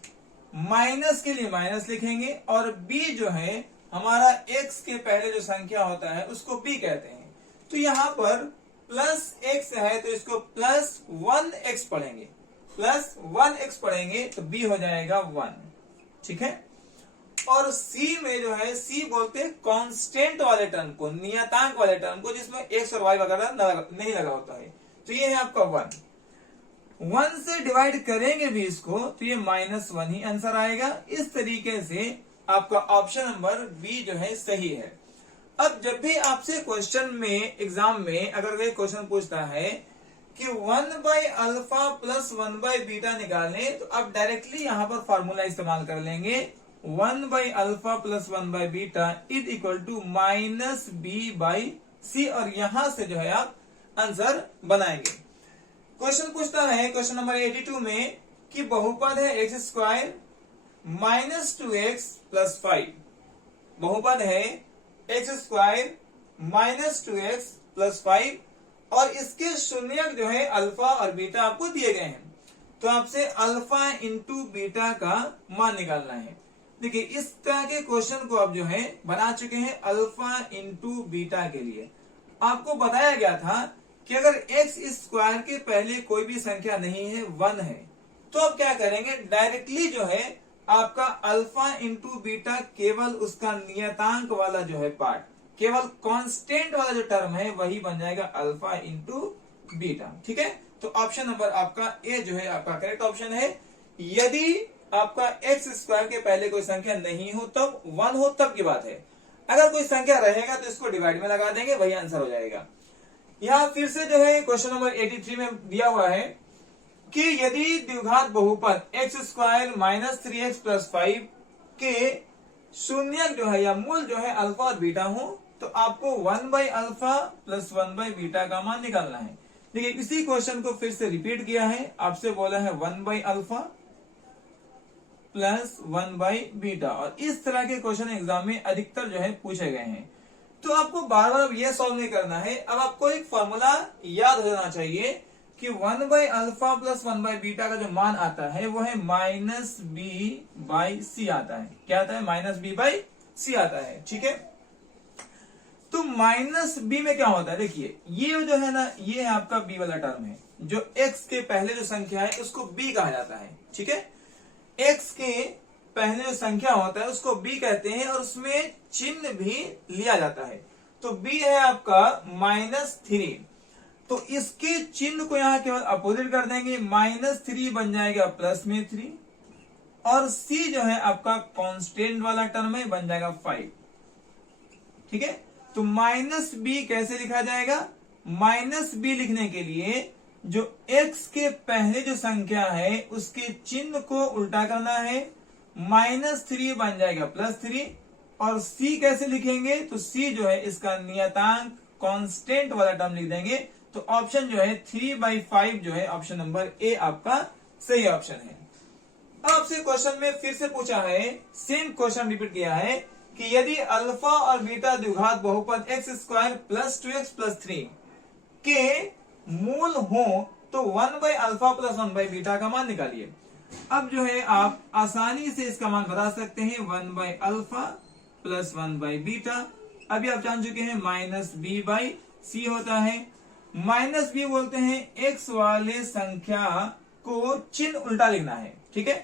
माइनस के लिए माइनस लिखेंगे और b जो है हमारा x के पहले जो संख्या होता है उसको b कहते हैं। तो यहां पर प्लस x है तो इसको प्लस 1x पढ़ेंगे, प्लस 1x पढ़ेंगे तो b हो जाएगा 1, ठीक है। और c में जो है c बोलते हैं कांस्टेंट वाले टर्म को, नियतांक वाले टर्म को, जिसमें x और y वगैरह नहीं लगा होता है। तो ये है आपका 1 से डिवाइड करेंगे भी इसको तो ये -1 ही आंसर आएगा। इस तरीके से आपका ऑप्शन नंबर बी जो है सही है। अब जब भी आपसे क्वेश्चन में एग्जाम में अगर कोई क्वेश्चन पूछता है कि 1/अल्फा प्लस 1/बीटा निकालने, तो आप डायरेक्टली यहां पर फॉर्मूला इस्तेमाल कर लेंगे 1/अल्फा प्लस 1/बीटा इज इक्वल टू -b/c, और यहां से जो है आप आंसर बनाएंगे। क्वेश्चन पूछता है क्वेश्चन नंबर 82 में कि बहुपद है एक्स स्क्वायर -2x प्लस 5। बहुपद है एक्स स्क्वायर -2x प्लस 5 और इसके शून्यक जो है अल्फा और बीटा आपको दिए गए हैं। तो आपसे अल्फा इंटू बीटा का मान निकालना है। देखिए इस तरह के क्वेश्चन को आप जो है बना चुके हैं अल्फा इंटू बीटा के लिए। आपको बताया गया था कि अगर x स्क्वायर के पहले कोई भी संख्या नहीं है, 1 है, तो आप क्या करेंगे, डायरेक्टली जो है आपका अल्फा इंटू बीटा केवल उसका नियतांक वाला जो है पार्ट, केवल कांस्टेंट वाला जो टर्म है वही बन जाएगा अल्फा इंटू बीटा, ठीक है। तो ऑप्शन नंबर आपका ए जो है आपका करेक्ट ऑप्शन है। यदि आपका एक्स स्क्वायर के पहले कोई संख्या नहीं हो तब 1 हो तब की बात है। अगर कोई संख्या रहेगा तो इसको डिवाइड में लगा देंगे, वही आंसर हो जाएगा। यहां फिर से जो है क्वेश्चन नंबर 83 में दिया हुआ है कि यदि द्विघात बहुपद एक्स स्क्वायर -3x प्लस 5 के शून्यक जो है या मूल जो है अल्फा और बीटा हो तो आपको 1/अल्फा प्लस 1/बीटा का मान निकालना है। देखिए इसी क्वेश्चन को फिर से रिपीट किया है, आपसे बोला है 1/अल्फा प्लस 1/बीटा, और इस तरह के क्वेश्चन एग्जाम में अधिकतर जो है पूछे गए हैं। तो आपको बार बार अब यह सॉल्व नहीं करना है। अब आपको एक फॉर्मूला याद हो जाना चाहिए कि 1/अल्फा प्लस 1/बीटा का जो मान आता है वो है -b/c आता है। क्या आता है? -b/c आता है, ठीक है। तो -b में क्या होता है, देखिए ये जो है ना, ये है आपका b वाला टर्म है, जो x के पहले जो संख्या है उसको b कहा जाता है, ठीक है। x के पहले जो संख्या होता है उसको b कहते हैं और उसमें चिन्ह भी लिया जाता है। तो b है आपका -3, तो इसके चिन्ह को यहां केवल अपोजिट कर देंगे, -3 बन जाएगा +3, और c जो है आपका कांस्टेंट वाला टर्म है, बन जाएगा 5। ठीक है, तो -b कैसे लिखा जाएगा? -b लिखने के लिए जो x के पहले जो संख्या है उसके चिन्ह को उल्टा करना है, -3 बन जाएगा +3, और c कैसे लिखेंगे? तो c जो है इसका नियतांक कांस्टेंट वाला टर्म लिख देंगे। तो ऑप्शन जो है 3/5 जो है ऑप्शन नंबर ए आपका सही ऑप्शन है। अब आपसे क्वेश्चन में फिर से पूछा है, सेम क्वेश्चन रिपीट किया है कि यदि अल्फा और बीटा द्विघात बहुपद x² + 2x + 3 के मूल हो तो 1/α + 1/बीटा का मान निकालिए। अब जो है आप आसानी से इसका मान बता सकते हैं, 1/α + 1/बीटा। अभी आप जान चुके हैं -b/c होता है। -b बोलते हैं x वाले संख्या को चिन्ह उल्टा लिखना है। ठीक है,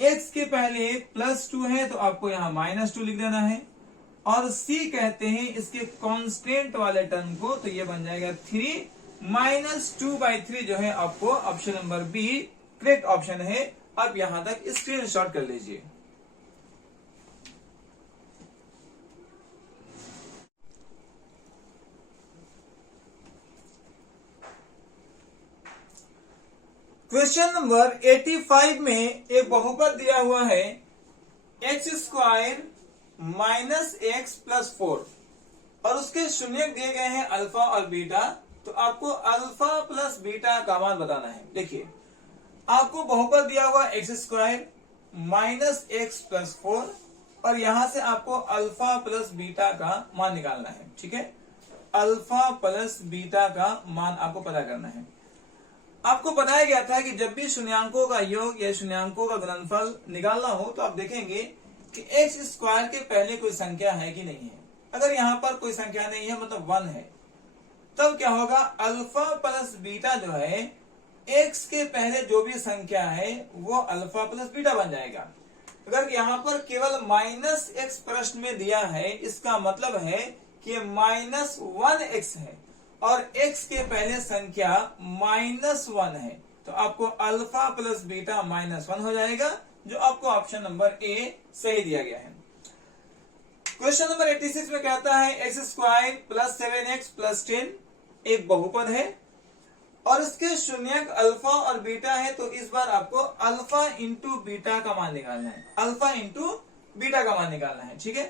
x के पहले +2 है तो आपको यहाँ -2 लिख देना है, और c कहते हैं इसके कांस्टेंट वाले टर्म को, तो ये बन जाएगा 3 -2/3 जो है आपको option number B correct option है। अब यहां तक स्क्रीनशॉट कर लीजिए। क्वेश्चन नंबर 85 में एक बहुपद दिया हुआ है x² - x + 4 और उसके शून्यक दिए गए हैं अल्फा और बीटा। तो आपको अल्फा प्लस बीटा का मान बताना है। देखिए, आपको बहुपद दिया हुआ x² - x + 4 और यहां से आपको अल्फा प्लस बीटा का मान निकालना है। ठीक है, अल्फा प्लस बीटा का मान आपको पता करना है। आपको बताया गया था कि जब भी शून्यांकों का योग या शून्यांकों का गुणनफल निकालना हो तो आप देखेंगे कि x² के पहले कोई संख्या है कि नहीं है। अगर यहाँ पर कोई संख्या नहीं है, मतलब 1 है, तब क्या होगा? अल्फा प्लस बीटा जो है x के पहले जो भी संख्या है वो अल्फा प्लस बीटा बन जाएगा। अगर यहाँ पर केवल -x प्रश्न में दिया है, इसका मतलब है कि -1x है और x के पहले संख्या -1 है, तो आपको अल्फा प्लस बीटा -1 हो जाएगा, जो आपको ऑप्शन नंबर ए सही दिया गया है। क्वेश्चन नंबर 86 में कहता है x² + 7x + 10 एक बहुपद है और इसके शून्यक अल्फा और बीटा है। तो इस बार आपको अल्फा इंटू बीटा का मान निकालना है, अल्फा इंटू बीटा का मान निकालना है। ठीक है,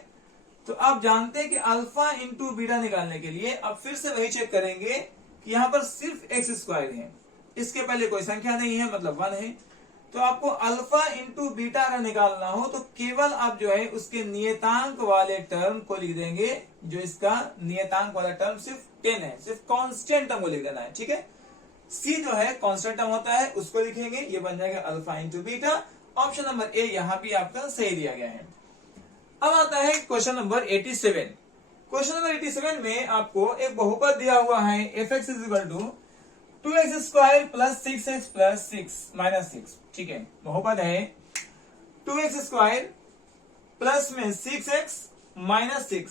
तो आप जानते हैं कि अल्फा इंटू बीटा निकालने के लिए अब फिर से वही चेक करेंगे कि यहाँ पर सिर्फ x² है, इसके पहले कोई संख्या नहीं है, मतलब 1 है। तो आपको अल्फा इंटू बीटा का निकालना हो तो केवल आप जो है उसके नियतांक वाले टर्म को लिख देंगे, जो इसका नियतांक वाला टर्म सिर्फ 10 है, सिर्फ कांस्टेंट टर्म को लिख देना है। ठीक है, c जो है कांस्टेंट टर्म होता है उसको लिखेंगे, ये बन जाएगा alpha into beta. Option number A यहाँ भी आपका सही दिया गया है। अब आता है क्वेश्चन नंबर 87। क्वेश्चन नंबर 87 में आपको एक बहुपद दिया हुआ है f(x) = 2x² + 6x + 6 - 6। ठीक है, बहुपद है 2x² प्लस में 6x - 6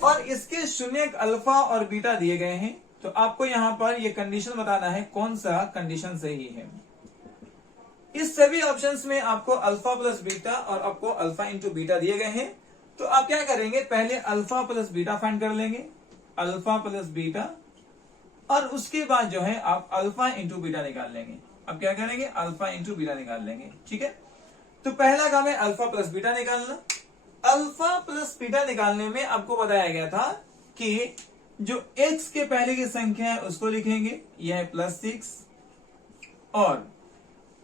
और इसके शून्यक अल्फा और बीटा दिए गए हैं। तो आपको यहाँ पर ये कंडीशन बताना है, कौन सा कंडीशन सही है। इस सभी ऑप्शंस में आपको अल्फा प्लस बीटा और आपको अल्फा इंटू बीटा दिए गए हैं। तो आप क्या करेंगे, पहले अल्फा प्लस बीटा फाइंड कर लेंगे, अल्फा प्लस बीटा, और उसके बाद जो है आप अल्फा इंटू बीटा निकाल लेंगे। अब क्या करेंगे, अल्फा इंटू बीटा निकाल लेंगे। ठीक है, तो पहला काम है अल्फा प्लस बीटा निकालना। अल्फा प्लस बीटा निकालने में आपको बताया गया था कि जो x के पहले की संख्या है उसको लिखेंगे, यह है +6, और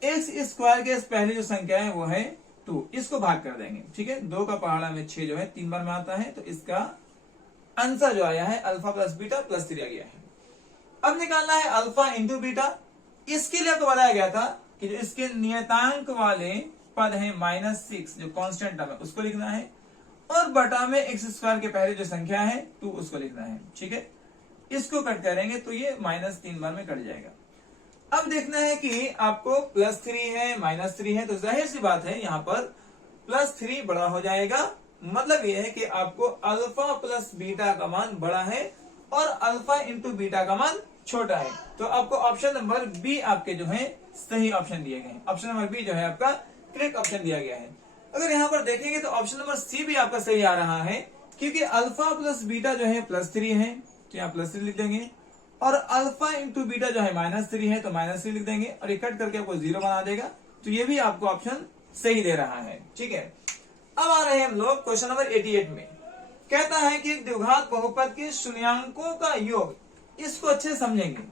x² के पहले जो संख्या है वो है 2, इसको भाग कर देंगे। ठीक है, 2 का पहाड़ा में 6 जो है 3 बार में आता है, तो इसका आंसर जो आया है अल्फा प्लस बीटा +3 आ गया है। अब निकालना है अल्फा इंटू बीटा। इसके लिए आपको बताया गया था कि जो इसके नियतांक वाले पद है -6 जो कांस्टेंट टर्म है उसको लिखना है, और बटा में x² के पहले जो संख्या है 2 उसको लिखना है। ठीक है, इसको कट करेंगे तो ये -3 बार में कट जाएगा। अब देखना है कि आपको +3 है -3 है, तो जाहिर सी बात है यहाँ पर प्लस 3 बड़ा हो जाएगा। मतलब यह है कि आपको अल्फा प्लस बीटा का मान बड़ा है और अल्फा इंटू बीटा का मान छोटा है। तो आपको ऑप्शन नंबर बी आपके जो है सही ऑप्शन दिए गए। ऑप्शन नंबर बी जो है आपका करेक्ट ऑप्शन दिया गया है। अगर यहाँ पर देखेंगे तो ऑप्शन नंबर सी भी आपका सही आ रहा है, क्योंकि अल्फा प्लस बीटा जो है प्लस 3 है, तो यहाँ प्लस 3 लिख देंगे, और अल्फा इंटू बीटा जो है -3 है, तो -3 लिख देंगे, और ये कट करके आपको 0 बना देगा। तो ये भी आपको ऑप्शन सही दे रहा है। ठीक है, अब आ रहे हैं हम लोग क्वेश्चन नंबर 88 में। कहता है कि एक द्विघात बहुपद के शून्यांकों का योग, इसको अच्छे से समझेंगे।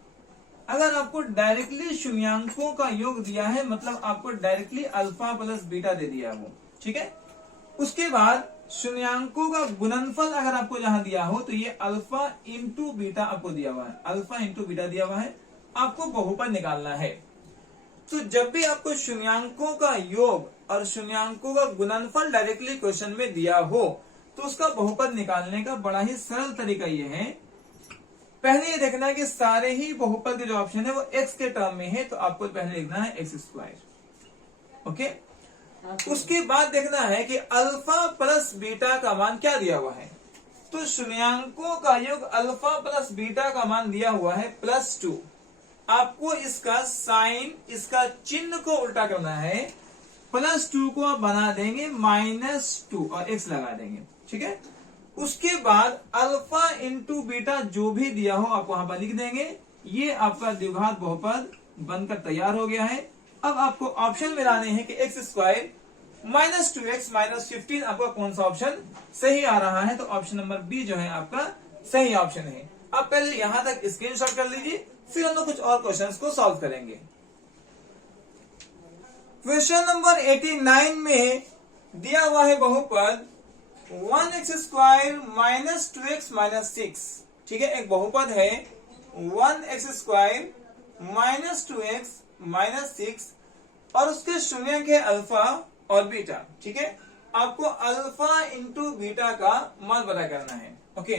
अगर आपको डायरेक्टली शून्यांकों का योग दिया है, मतलब आपको डायरेक्टली अल्फा प्लस बीटा दे दिया वो, ठीक है। उसके बाद शून्यांकों का गुणनफल अगर आपको जहां दिया हो, तो ये अल्फा इंटू बीटा आपको दिया हुआ है, अल्फा इंटू बीटा दिया हुआ है, आपको बहुपद निकालना है। तो जब भी आपको शून्यांकों का योग और शून्यांकों का गुणनफल डायरेक्टली क्वेश्चन में दिया हो, तो उसका बहुपद निकालने का बड़ा ही सरल तरीका ये है। पहले ये देखना है कि सारे ही बहुपद के जो ऑप्शन है वो x के टर्म में है, तो आपको पहले लिखना है x²। ओके, उसके बाद देखना है कि अल्फा प्लस बीटा का मान क्या दिया हुआ है। तो शून्यांकों का योग अल्फा प्लस बीटा का मान दिया हुआ है +2। आपको इसका साइन, इसका चिन्ह को उल्टा करना है। +2 को आप बना देंगे -2 और x लगा देंगे, ठीक है। उसके बाद अल्फा इंटू बीटा जो भी दिया हो आप वहां पर लिख देंगे। ये आपका द्विघात बहुपद बनकर तैयार हो गया है। अब आपको ऑप्शन में लाने हैं कि x² -2x -15 आपका कौन सा ऑप्शन सही आ रहा है। तो ऑप्शन नंबर बी जो है आपका सही ऑप्शन है। अब पहले यहां तक स्क्रीनशॉट कर लीजिए, फिर हम लोग कुछ और क्वेश्चंस को सॉल्व करेंगे। क्वेश्चन नंबर 89 में दिया हुआ है बहुपद 1x² -2x -6, ठीक है। एक बहुपद है 1x² -2x -6 और उसके शून्य के अल्फा और बीटा, ठीक है। आपको अल्फा इंटू बीटा का मान पता करना है। ओके,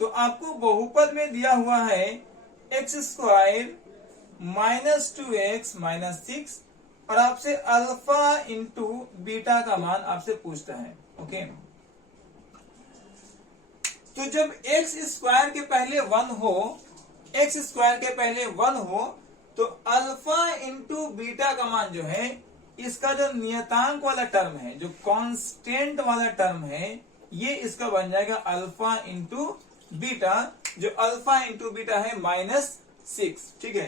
तो आपको बहुपद में दिया हुआ है x² -2x -6 और आपसे अल्फा इंटू बीटा का मान आपसे पूछता है। ओके, तो जब x² के पहले 1 हो, x² के पहले 1 हो, तो अल्फा इंटू बीटा का मान जो है, इसका जो नियतांक वाला टर्म है, जो कांस्टेंट वाला टर्म है, ये इसका बन जाएगा अल्फा इंटू बीटा, जो अल्फा इंटू बीटा है -6, ठीक है।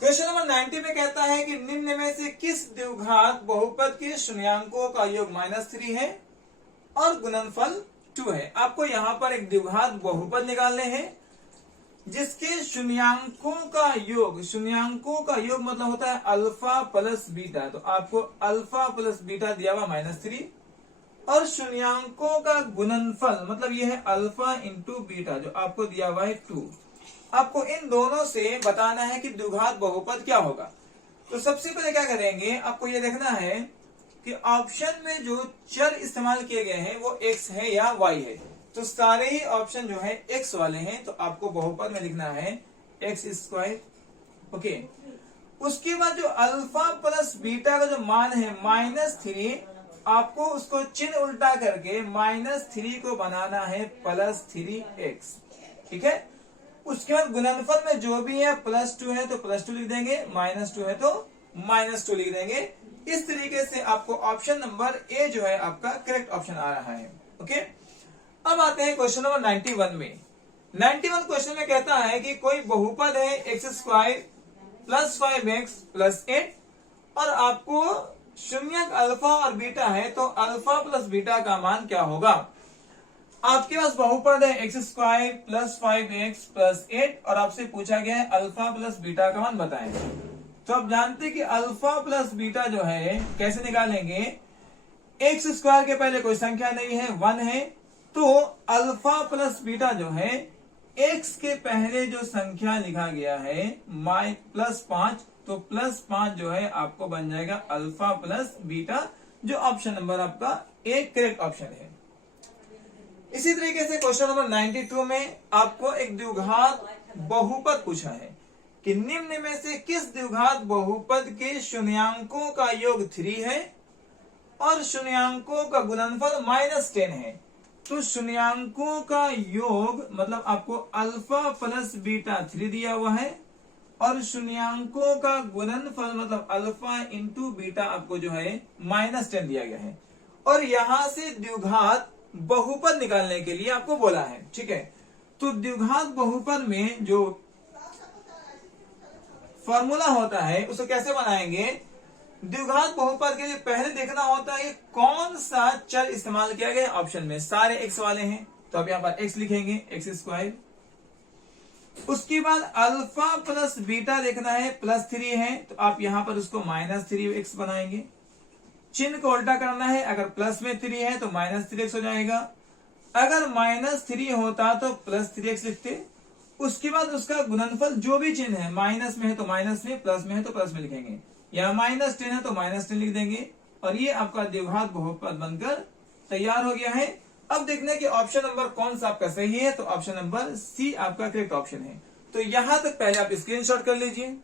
क्वेश्चन नंबर 90 में कहता है कि निम्न में से किस द्विघात बहुपद के शून्यांकों का योग -3 है और गुणनफल 2 है। आपको यहाँ पर एक द्विघात बहुपद निकालने हैं जिसके शून्यांकों का योग, शून्यांकों का योग मतलब होता है अल्फा प्लस बीटा। तो आपको अल्फा प्लस बीटा दिया हुआ -3 और शून्यांकों का गुणनफल मतलब ये है अल्फा इंटू बीटा, जो आपको दिया हुआ है 2। आपको इन दोनों से बताना है कि द्विघात बहुपद क्या होगा। तो सबसे पहले क्या करेंगे, आपको ये देखना है कि ऑप्शन में जो चर इस्तेमाल किए गए हैं वो x है या y है। तो सारे ही ऑप्शन जो है x वाले हैं, तो आपको बहुपद में लिखना है x²। ओके, उसके बाद जो अल्फा प्लस बीटा का जो मान है -3, आपको उसको चिन्ह उल्टा करके -3 को बनाना है +3x, ठीक है। उसके बाद गुणनफल में जो भी है +2 है तो +2 लिख देंगे, -2 है तो -2 लिख देंगे। इस तरीके से आपको ऑप्शन नंबर ए जो है आपका करेक्ट ऑप्शन आ रहा है। ओके, अब आते हैं क्वेश्चन नंबर 91 में। 91 क्वेश्चन में कहता है कि कोई बहुपद है x² +5x +8 और आपको शून्य अल्फा और बीटा है, तो अल्फा प्लस बीटा का मान क्या होगा। आपके पास बहुपद है x² +5x +8 और आपसे पूछा गया है अल्फा प्लस बीटा का मान बताएं। तो आप जानते हैं कि अल्फा प्लस बीटा जो है कैसे निकालेंगे। x² के पहले कोई संख्या नहीं है, 1 है, तो अल्फा प्लस बीटा जो है x के पहले जो संख्या लिखा गया है +5, तो +5 जो है आपको बन जाएगा अल्फा प्लस बीटा, जो ऑप्शन नंबर आपका ए करेक्ट ऑप्शन है। इसी तरीके से क्वेश्चन नंबर 92 में आपको एक द्विघात बहुपद पूछा है कि निम्न में से किस द्विघात बहुपद के शून्यांकों का योग 3 है और शून्यांकों का गुणनफल -10 है। तो शून्यांकों का योग मतलब आपको अल्फा प्लस बीटा 3 दिया हुआ है और शून्यांकों का गुणनफल मतलब अल्फा इंटू बीटा आपको जो है -10 दिया गया है। और यहां से द्विघात बहुपद निकालने के लिए आपको बोला है। ठीक है, तो द्विघात बहुपद में जो फॉर्मूला होता है उसको कैसे बनाएंगे? द्विघात बहुपद के लिए पहले देखना होता है कौन सा चर इस्तेमाल किया गया ऑप्शन में। सारे एक्स वाले हैं तो अब यहाँ पर एक्स लिखेंगे, एक्स स्क्वायर। उसके बाद अल्फा प्लस बीटा देखना है, +3 है तो आप यहां पर उसको -3x बनाएंगे। चिन्ह को उल्टा करना है, अगर प्लस में 3 है तो -3x हो जाएगा, अगर -3 होता तो +3x लिखते। उसके बाद उसका गुणनफल जो भी चिन्ह है, माइनस में है तो माइनस में, प्लस में है तो प्लस में लिखेंगे, या -10 है तो -10 लिख देंगे और ये आपका द्विघात बहुपद बनकर तैयार हो गया है। अब देखना है कि ऑप्शन नंबर कौन सा आपका सही है, तो ऑप्शन नंबर सी आपका करेक्ट ऑप्शन है। तो यहां तक पहले आप स्क्रीनशॉट कर लीजिए।